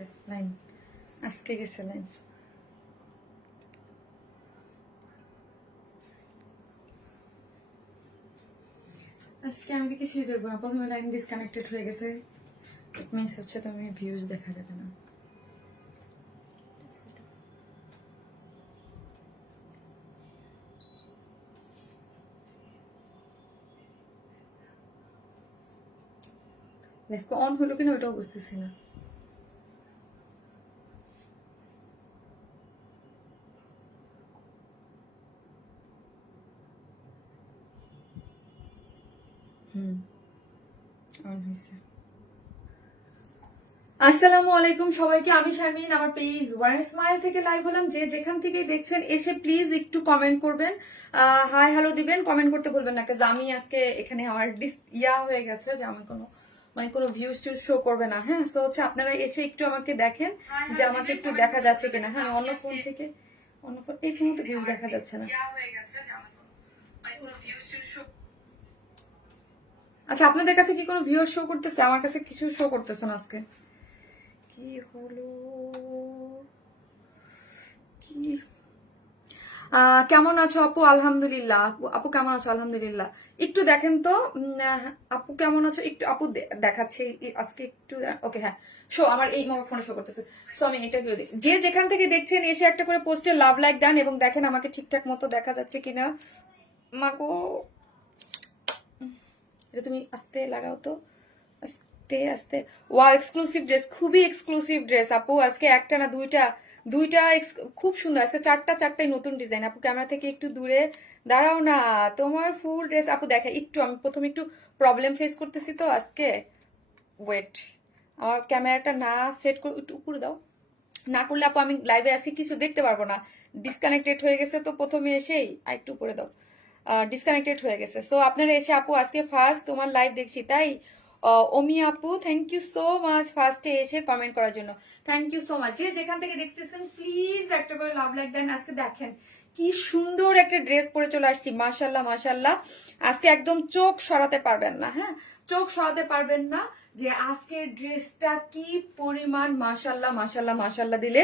আস্তে লাইন আজকে গেছে লাইন। আজকে আমি কিছুই দেখবো না, প্রথমে লাইন ডিসকানেক্টেড হয়ে গেছে, ইট মিনস হচ্ছে তুমি ভিউজ দেখা যাবে না। লাইফকে অন হলো কিনা ওটাও বুঝতেছি না। অন হয়েছে। আসসালামু আলাইকুম সবাইকে, আমি শারমিন, আমার পেজ ওয়ান স্মাইল থেকে লাইভ হলাম। যে যেখান থেকে দেখছেন এসে প্লিজ একটু কমেন্ট করবেন, হাই হ্যালো দিবেন, কমেন্ট করতে বলবেন না, কাজ আমি আজকে এখানে আমার হয়ে গেছে যে আমি কোনো ভিউজ টিউজ শো করবে না। হ্যাঁ, সো হচ্ছে আপনারা এসে একটু আমাকে দেখেন যে আমাকে একটু দেখা যাচ্ছে কিনা। হ্যাঁ, অন্য ফোন থেকে এই ফোনে তো ভিউজ দেখা যাচ্ছে না। আচ্ছা, আপনাদের কাছে কি কোনো ভিউজ শো করতেছে? আমার কাছে কিছু শো করতেছে না আজকে। কি হলো কি? কেমন আছো আপু? আলহামদুলিল্লাহ। আপু কেমন আছো? আলহামদুলিল্লাহ। একটু দেখেন তো আপু কেমন আছো একটু। আপু দেখাচ্ছে আজকে একটু। ওকে, হ্যাঁ, শো আমার এই মোবাইল ফোনে শো করতেছে। সো আমি এটা করে দেখি। যে যেখান থেকে দেখছেন এসে একটা করে পোস্টে লাভ লাইক দেন এবং দেখেন আমাকে ঠিকঠাক মতো দেখা যাচ্ছে কিনা। মাগো, এটা তুমি আস্তে লাগাও তো, আস্তে আস্তে। ওয়াও, এক্সক্লুসিভ ড্রেস, খুবই এক্সক্লুসিভ ড্রেস আপু। আজকে একটা না দুইটা দুইটা খুব সুন্দর। আজকে চারটাই নতুন ডিজাইন। আপু ক্যামেরা থেকে একটু দূরে দাঁড়াও না, তোমার ফুল ড্রেস আপু দেখা একটু। আমি প্রথমে একটু প্রবলেম ফেস করতেছি তো আজকে। ওয়েট, আমার ক্যামেরাটা না সেট করে একটু উপরে দাও, না করলে আপু আমি লাইভে আজকে কিছু দেখতে পারবো না। ডিসকানেক্টেড হয়ে গেছে তো প্রথমে এসেই, আর একটু উপরে দাও। ডিসকানেক্টেড হয়ে গেছে। সো আপনারা এসে আপু আজকে ফার্স্ট তোমার লাইভ দেখছি তাই। অমি আপু থ্যাংক ইউ সো মাচ ফার্স্টে এসে কমেন্ট করার জন্য। Thank you so much. যে যেখান থেকে দেখতেছেন প্লিজ একটা করে লাভ লাইক দেন। আজকে দেখেন কি সুন্দর একটা ড্রেস পরে চলে আসছি। মাশাল্লাহ মাশাল্লাহ, আজকে একদম চোখ সরাতে পারবেন না। হ্যাঁ, চোখ সরাতে পারবেন না যে আজকের ড্রেসটা কি পরিমাণ মাশাল্লাহ মাশাল্লাহ মাশাল্লাহ দিলে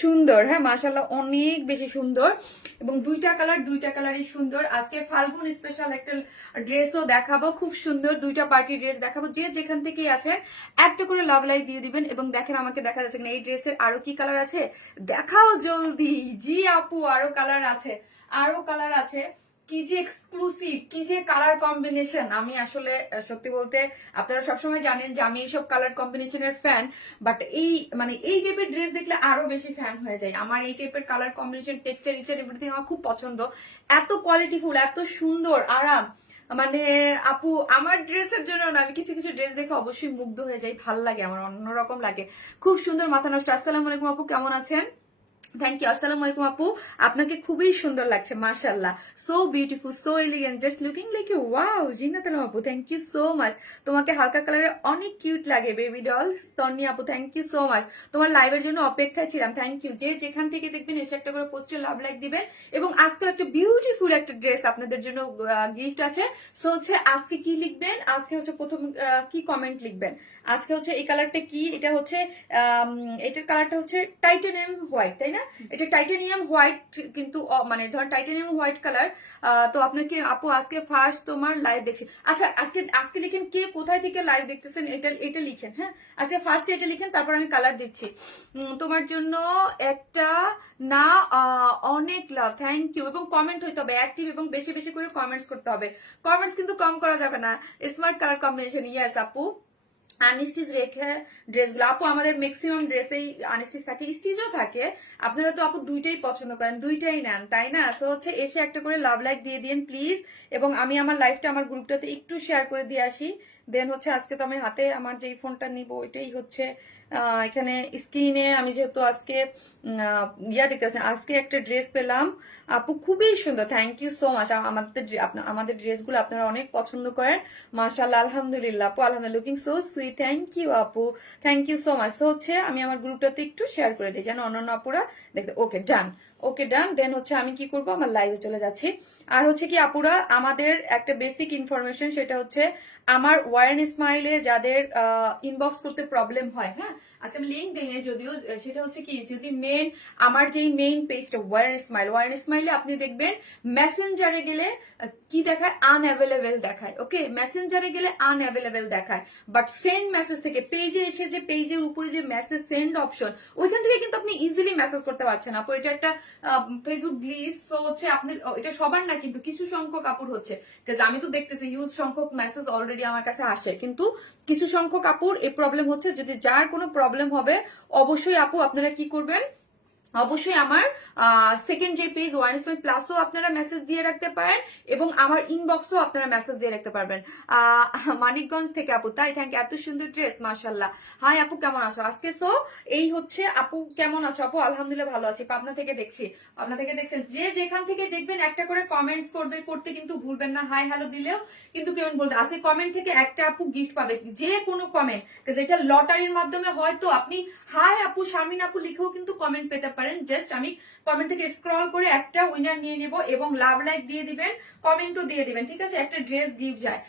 সুন্দর। হ্যাঁ, মাশাল্লাহ অনেক বেশি সুন্দর এবং দুইটা কালারই সুন্দর। আজকে ফাল্গুন স্পেশাল একটা ড্রেসও দেখাবো, খুব সুন্দর দুইটা পার্টি ড্রেস দেখাবো। যে যেখান থেকেই আছেন একটা করে লাভ লাইক দিয়ে দিবেন এবং দেখেন আমাকে দেখা যাচ্ছে কিনা। এই ড্রেসের আরো কি কালার আছে দেখাও জলদি। জি আপু, আরো কালার আছে, আরো কালার আছে। কি যে এক্সক্লুসিভ, কি যে কালার কম্বিনেশন। আমি আসলে সত্যি বলতে আপনারা সবসময় জানেন যে আমি এইসব কালার কম্বিনেশনের ফ্যান, বাট এই টাইপের ড্রেস দেখলে আরো বেশি ফ্যান হয়ে যায়। আমার এই টাইপের colour combination, texture Eicher everything আমার খুব পছন্দ। এত কোয়ালিটিফুল, এত সুন্দর, আরাম। আপু আমার ড্রেসের জন্য না, আমি কিছু কিছু ড্রেস দেখে অবশ্যই মুগ্ধ হয়ে যাই, ভাল লাগে আমার, অন্যরকম লাগে, খুব সুন্দর, মাথা নষ্ট। আসসালামু আলাইকুম আপু, কেমন আছেন? Thank you. আসসালামু আলাইকুম আপু, আপনাকে খুবই সুন্দর লাগছে মাশাআল্লাহ, so beautiful, so elegant, just looking like you. Wow Zinat Alam আপু, থ্যাংক ইউ সো মাচ। তোমাকে হালকা কালারে অনেক কিউট লাগে বেবি ডল। তন্নি আপু থ্যাংক ইউ সো মাচ, তোমার লাইভের জন্য অপেক্ষায় ছিলাম। Thank you. যে যেখান থেকে দেখবেন এসে একটা করে পোস্টে লাভ লাইক দিবেন এবং আজকে একটা বিউটিফুল একটা ড্রেস আপনাদের জন্য গিফট আছে। সো হচ্ছে আজকে কি লিখবেন, আজকে হচ্ছে প্রথম কি কমেন্ট লিখবেন। আজকে হচ্ছে এই কালারটা কি, এটা হচ্ছে এটার কালারটা হচ্ছে টাইটানিয়াম হোয়াইট, তাই না? এটা টাইটানিয়াম হোয়াইট, কিন্তু ধর টাইটানিয়াম হোয়াইট কালার। তো আপনাকে আপু আজকে ফার্স্ট তোমার লাইভ দেখছি। আচ্ছা, আজকে লিখেন কে কোথায় থেকে লাইভ দেখতেছেন, এটা লিখেন। হ্যাঁ, আজকে ফার্স্টে এটা লিখেন, তারপর আমি কালার দিচ্ছি। তোমার জন্য একটা না অনেক লাভ, থ্যাংক ইউ। এবং কমেন্ট হইতে হবে অ্যাক্টিভ এবং বেশি বেশি করে কমেন্টস করতে হবে। কমেন্টস কিন্তু কম করা যাবে না। স্মার্ট কালার কম্বিনেশন, ইয়েস আপু। আনস্টিচ রেখে ড্রেসগুলো আপু, আমাদের ম্যাক্সিমাম ড্রেসেই আনস্টিচ থাকে, স্টিচও থাকে। আপনারা তো আপু দুইটাই পছন্দ করেন, দুইটাই নেন, তাই না? সো হচ্ছে এসে একটা করে লাভ লাইক দিয়ে দিন প্লিজ। এবং আমি আমার লাইফটা আমার গ্রুপটাতে একটু শেয়ার করে দিয়ে আসি। দেন হচ্ছে আজকে তো আমি হাতে আমার যেই ফোনটা নিব এটাই হচ্ছে এখানে স্ক্রিনে আমি যেহেতু আজকে দেখতেছি, আজকে একটা ড্রেস পেলাম আপু, খুবই সুন্দর, থ্যাংক ইউ সো মাচ। আমাদের ড্রেসগুলো আপনারা অনেক পছন্দ করেন মাশাআল্লাহ, আলহামদুলিল্লাহ আপু, আলহামদুলিল্লাহ, looking so sweet, thank you আপু, থ্যাংক ইউ সো মাচ। তো হচ্ছে আমি আমার গ্রুপটাতে একটু শেয়ার করে দিই যেন অন্যান্য আপুরা দেখতে। ওকে, ডান। ওকে ডান। দেন হচ্ছে আমি কি করব, আমার লাইভে চলে যাচ্ছি। আর হচ্ছে কি আপুরা, আমাদের একটা বেসিক ইনফরমেশন, সেটা হচ্ছে আমার ওয়ারেন স্মাইলে যাদের ইনবক্স করতে প্রবলেম হয়, হ্যাঁ আজকে আমি লিঙ্ক দিই যদিও, সেটা হচ্ছে কি যদি আমার যেই মেইন পেজটা ওয়ারেন স্মাইলে আপনি দেখবেন মেসেঞ্জারে গেলে কি দেখায়, আনঅ্যাভেলেবেল দেখায়। ওকে, মেসেঞ্জারে গেলে আনঅ্যাভেলেবেল দেখায়, বাট সেন্ড মেসেজ থেকে পেজে এসে যে পেজের উপরে যে মেসেজ সেন্ড অপশন, ওইখান থেকে কিন্তু আপনি ইজিলি মেসেজ করতে পারছেন আপু। এটা একটা ফেসবুক গ্লিচ, তো হচ্ছে আপনি এটা সবার না, কিন্তু কিছু সংখ্যক আপুর হচ্ছে, আমি তো দেখতেছি হিউজ সংখ্যক মেসেজ অলরেডি আমার কাছে আসে, কিন্তু কিছু সংখ্যক আপুর এই প্রবলেম হচ্ছে। যদি যার কোনো প্রবলেম হবে, অবশ্যই আপু আপনারা কি করবেন, অবশ্যই আমার সেকেন্ড যে পেজ ওয়ারেন স্মাইল প্লাসও আপনারা মেসেজ দিয়ে রাখতে পারেন, এবং আমার ইনবক্সও আপনারা মেসেজ দিয়ে রাখতে পারবেন। মানিকগঞ্জ থেকে আপু, তাই থ্যাংক ইউ, এত সুন্দর ড্রেস মাশাল্লাহ। হাই আপু, কেমন আছো আজকে? সো এই হচ্ছে আপু, কেমন আছো আপু? আলহামদুলিল্লাহ ভালো আছি, পাবনা থেকে দেখছি। পাবনা থেকে দেখছেন, যে যেখান থেকে দেখবেন একটা করে কমেন্টস করতে কিন্তু ভুলবেন না। হাই হ্যালো দিলেও কিন্তু কেমন বলতে, আজকে কমেন্ট থেকে একটা আপু গিফট পাবে, যে কোনো কমেন্ট, এটা লটারির মাধ্যমে হয়তো আপনি হাই আপু, শারমিন আপু লিখেও কিন্তু কমেন্ট পেতে পারেন। জাস্ট আমি কমেন্ট থেকে স্ক্রল করে একটা উইনার নিয়ে নেব, এবং লাভ লাইক দিয়ে দিবেন, কমেন্টও দিয়ে দিবেন, ঠিক আছে? একটা ড্রেস গিফট যায়।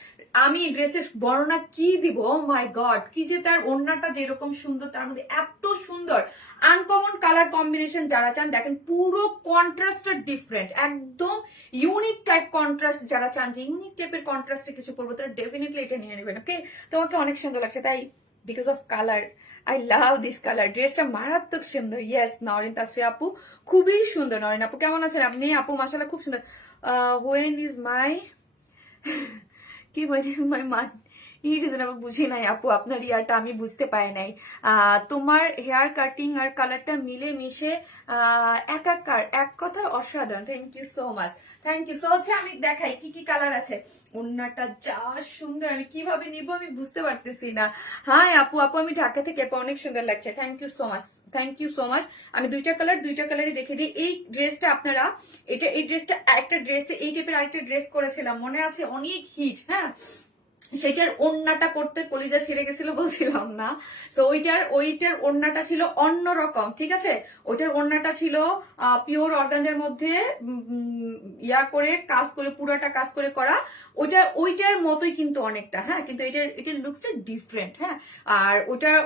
আমি ড্রেসের বর্ণনা কি দিব, ও মাই গড, কি যে তার ওড়নাটা যেরকম সুন্দর, তার মধ্যে এত সুন্দর আনকমন কালার কম্বিনেশন যারা চান, দেখেন পুরো কন্ট্রাস্টটা ডিফারেন্ট, একদম ইউনিক টাইপ কন্ট্রাস্ট যারা চান, যে ইউনিক টাইপের কন্ট্রাস্টে কিছু করবো, তারা ডেফিনেটলি এটা নিয়ে নেবেন। ওকে, তোমাকে অনেক সুন্দর লাগছে, তাই because of colour, I love this colour. ড্রেসটা মারাত্মক সুন্দর। ইয়েস, নরিন তাসফিয়া আপু খুবই সুন্দর। নরিন আপু কেমন আছেন আপনি? আপু মাশাআল্লাহ খুব সুন্দর। হোয়েন ইজ মাই কি হোয়েন ইজ মাই মান, এই কিছু আমি বুঝি নাই আপু, আপনার ইয়াটা আমি বুঝতে পারি নাই। তোমার হেয়ার কাটিং আর কালারটা মিলে মিশে একাকার, এক কথায় অসাধারণ। Thank you so much, thank you. So হচ্ছে আমি দেখাই কি কি কালার আছে। ওন্নাটা যা সুন্দর, আমি কিভাবে নিব আমি বুঝতে পারতেছি না। হাই আপু, আপু আমি ঢাকা থেকে, আপু অনেক সুন্দর লাগছে, thank you so much, thank you so much. আমি দুইটা কালারই দেখে দিই। এই ড্রেসটা আপনারা, এই ড্রেসটা একটা ড্রেসে এই টাইপের আরেকটা ড্রেস করেছিলাম, মনে আছে? অনেক হিট, হ্যাঁ। সেটার ওড়নাটা করতে কলিজা ছিঁড়ে গেছিল, বলছিলাম না? তো ওইটার ওড়নাটা ছিল অন্যরকম, ঠিক আছে? ওইটার ওড়নাটা ছিল পিওর অর্গানজার মধ্যে ইয়া করে কাজ করে, পুরাটা কাজ করে করা। ওইটার মতোই কিন্তু অনেকটা, হ্যাঁ, কিন্তু এটার লুকসটা ডিফারেন্ট, হ্যাঁ। আর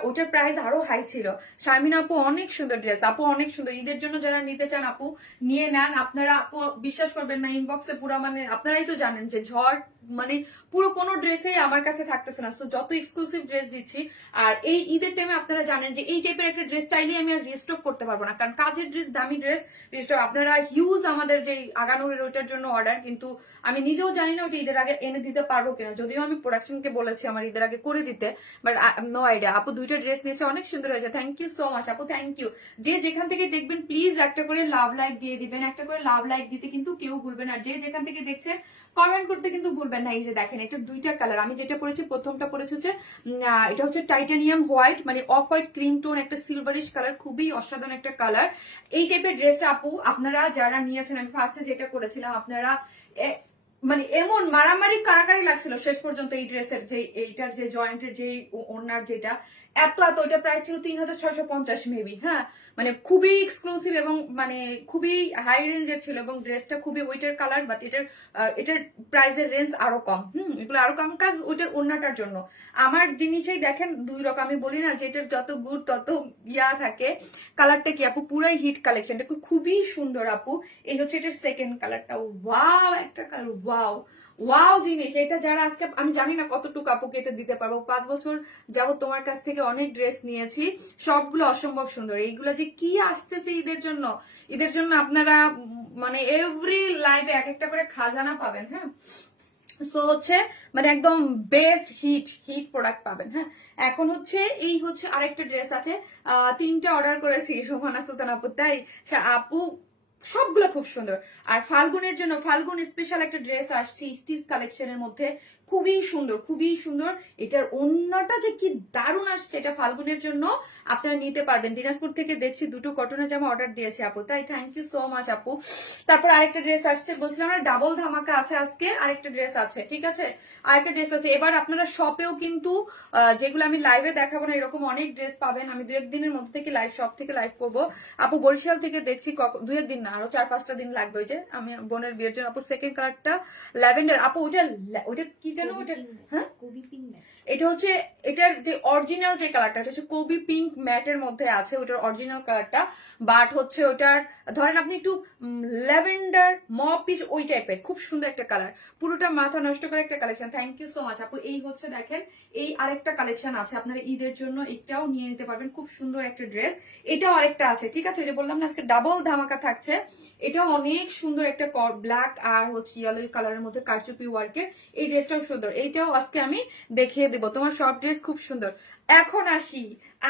ওটার প্রাইস আরো হাই ছিল। শারমিন আপু অনেক সুন্দর ড্রেস, আপু অনেক সুন্দর। ঈদের জন্য যারা নিতে চান আপু নিয়ে নেন। আপনারা আপু বিশ্বাস করবেন না, ইনবক্সে পুরো মানে আপনারাই তো জানেন যে ঝড়, মানে পুরো কোনো ড্রেসেই আমার কাছে থাকতেছে না। তো যত এক্সক্লুসিভ ড্রেস দিচ্ছি, আর এই ঈদের টাইমে আপনারা জানেন যে এই টাইপের একটা ড্রেস চাইলে আমি আর রিস্টক করতে পারবো না, কারণ কাজের ড্রেস, দামি ড্রেস রিস্টক। আপনারা হিউজ আমাদের যে আগানোর ওইটার জন্য অর্ডার, কিন্তু আমি নিজেও জানি না ওটা ঈদের আগে এনে দিতে পারবো কিনা, যদিও আমি প্রোডাকশনকে বলেছি আমার ঈদের আগে করে দিতে, বাট নো আইডিয়া। আপু দুইটা ড্রেস নিয়েছে, অনেক সুন্দর হয়েছে, থ্যাংক ইউ সো মাচ আপু, থ্যাংক ইউ। যে যেখান থেকে দেখবেন প্লিজ একটা করে লাভ লাইক দিয়ে দিবেন, একটা করে লাভ লাইক দিতে কিন্তু কেউ ভুলবেন। আর যে যেখান থেকে দেখছেন কমেন্ট করতে কিন্তু ভুলবেন না। এই যে দেখেন, এটা দুইটা কালার, আমি যেটা পরেছি প্রথমটা পরেছি হচ্ছে এটা হচ্ছে টাইটানিয়াম হোয়াইট, মানে অফ হোয়াইট ক্রিম টোন, একটা সিলভারিশ কালার, খুবই অসাধারণ একটা কালার। এই টাইপের ড্রেসটা আপু আপনারা যারা নিয়েছেন, আমি ফার্স্টে যেটা করেছিলাম, আপনারা মানে এমন মারামারি কারাকারি লাগছিল শেষ পর্যন্ত এই ড্রেসের, যে এইটার যে জয়েন্টের যে ওনার যেটা এত ওইটা প্রাইস ছিল 3650 মেবি, হ্যাঁ। মানে খুবই এক্সক্লুসিভ এবং মানে খুবই হাই রেঞ্জের ছিল, এবং ড্রেসটা খুবই ওইটার কালার, বাট এটার প্রাইসের রেঞ্জ আরো কম, এগুলো আরো কম, কাজ ওইটার ওড়নাটার জন্য। আমার জিনিসই দেখেন দুই রকম, আমি বলি না যে এটার যত গুড তত ইয়া থাকে। কালারটা কি আপু, পুরাই হিট কালেকশনটা খুবই সুন্দর আপু। এই হচ্ছে এটার সেকেন্ড কালারটা, ওয়াও একটা কালার, ওয়াও ওয়াও জিনিস। এটা যারা আজকে, আমি জানি না কতটুকু আপুকে এটা দিতে পারবো, 5 বছর যাবো তোমার কাছ থেকে অনেক ড্রেস নিয়েছি, সবগুলো অসম্ভব সুন্দর। এইগুলো যে কি আসতেছে ঈদের জন্য আপনারা মানে এভরি লাইভে এক একটা করে খাজানা পাবেন, হ্যাঁ। সো হচ্ছে মানে একদম বেস্ট হিট প্রোডাক্ট পাবেন, হ্যাঁ। এখন হচ্ছে এই হচ্ছে আরেকটা ড্রেস আছে, 3টা অর্ডার করেছি সোহানা সুলতান আপু, তাই আপু সবগুলো খুব সুন্দর। আর ফাল্গুনের জন্য ফাল্গুন স্পেশাল একটা ড্রেস আসছে স্টিচ কালেকশনের মধ্যে, খুবই সুন্দর, খুবই সুন্দর। এটার ওন্নাটা যে কি দারুণ আসছে, এটা ফাল্গুনের জন্য আপনারা নিতে পারবেন। দিনাজপুর থেকে দেখছি দুটো কটনের জামা অর্ডার দিয়েছে আপু, তাই থ্যাংক ইউ সো মাচ আপু। তারপর আরেকটা ড্রেস আসছে, বলছিলাম না ডাবল ধামাকা আছে আজকে, আরেকটা ড্রেস আছে, ঠিক আছে, আরেকটা ড্রেস আছে। এবার আপনারা শপেও কিন্তু যেগুলো আমি লাইভে দেখাবো না, এরকম অনেক ড্রেস পাবেন। আমি 2-1 দিনের মধ্যে থেকে লাইভ শপ থেকে লাইভ করবো আপু। বরিশাল থেকে দেখছি 2-1 দিন না, আরো 4-5টা দিন লাগবে। ওই যে আমি বোনের বিয়ের জন্য আপু সেকেন্ড কালারটা ল্যাভেন্ডার আপু, ওইটা কি জানো ওটা, হ্যাঁ এটা হচ্ছে এটার যে অরিজিনাল যে কালারটা, এটা হচ্ছে কবি পিঙ্ক ম্যাটের মধ্যে আছে ওটার অরিজিনাল কালারটা। বাট হচ্ছে ওটার ধরেন আপনি একটু ল্যাভেন্ডার মপিচ ওই টাইপের, খুব সুন্দর একটা কালার, পুরোটা মাথা নষ্ট করে একটা collection. Thank you so much আপু। এই হচ্ছে দেখেন, এই আরেকটা কালেকশন আছে আপনারা ঈদের জন্য, এটাও নিয়ে নিতে পারবেন, খুব সুন্দর একটা ড্রেস। এটাও আরেকটা আছে, ঠিক আছে, যে বললাম না আজকে ডাবল ধামাকা থাকছে। এটাও অনেক সুন্দর একটা ব্ল্যাক আর হচ্ছে ইয়েলো কালারের মধ্যে কারচুপি ওয়ার্কের, এই ড্রেসটাও সুন্দর। এইটাও আজকে আমি দেখিয়ে দেবো, তোমার সব ড্রেস খুব সুন্দর। এখন আসি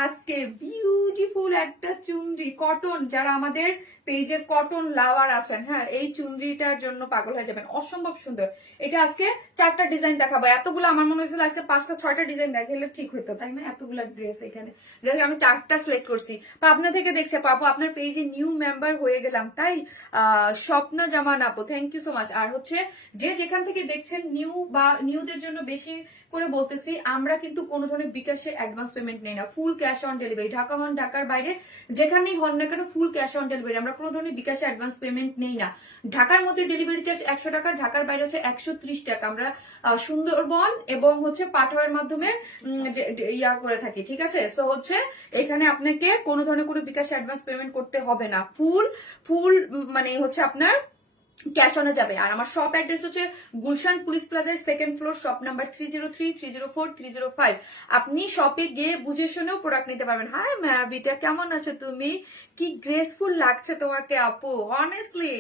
আজকে বিউটিফুল একটা চুনরি কটন, যারা আমাদের পেজের কটন লাভার আছেন, হ্যাঁ এই চুনরিটার জন্য পাগল হয়ে যাবেন, অসম্ভব সুন্দর। এটা আজকে 4টা ডিজাইন দেখাবো, এতগুলো আমার মনে হয়েছিল আজকে 5টা-6টা ডিজাইন দেখালে ঠিক হতো, তাই না? এতগুলো ড্রেস এখানে দেখে আমি 4টা সিলেক্ট করছি। তো আপনার থেকে দেখছে পাবো, আপনার পেজে নিউ মেম্বার হয়ে গেলাম, তাই স্বপ্ন জামান আপু থ্যাংক ইউ সো মাচ। আর হচ্ছে যে যেখান থেকে দেখছেন নিউ বা নিউদের জন্য বেশি করে বলতেছি, আমরা কিন্তু কোনো ধরনের বিকাশে অ্যাডভান্স পেমেন্ট নেই না, full cash on delivery. Dhaka হন ঢাকার বাইরে যেখানেই হন না কেন ফুল ক্যাশ অন ডেলিভারি, আমরা কোনো ধরনের বিকাশে অ্যাডভান্স পেমেন্ট নেই না। ঢাকার মধ্যে ডেলিভারি চার্জ 100 টাকা, ঢাকার বাইরে হচ্ছে 130 টাকা। আমরা সুন্দরবন এবং হচ্ছে পাঠাওয়ের মাধ্যমে ইয়া করে থাকি, ঠিক আছে। তো হচ্ছে এখানে আপনাকে কোনো ধরনের কোনো বিকাশে অ্যাডভান্স পেমেন্ট করতে হবে না, ফুল ফুল মানে হচ্ছে আপনার ক্যাশ অনে যাবে। আর আমার শপ অ্যাড্রেস হচ্ছে গুলশান পুলিশ প্লাজার 2nd ফ্লোর, শপ নাম্বার 303, 304, 305। আপনি শপে গিয়ে বুঝে শুনেও প্রোডাক্ট নিতে পারবেন। হাই ম্যাবিটা, কেমন আছো তুমি? কি গ্রেসফুল লাগছে তোমাকে আপু, অনেস্টলি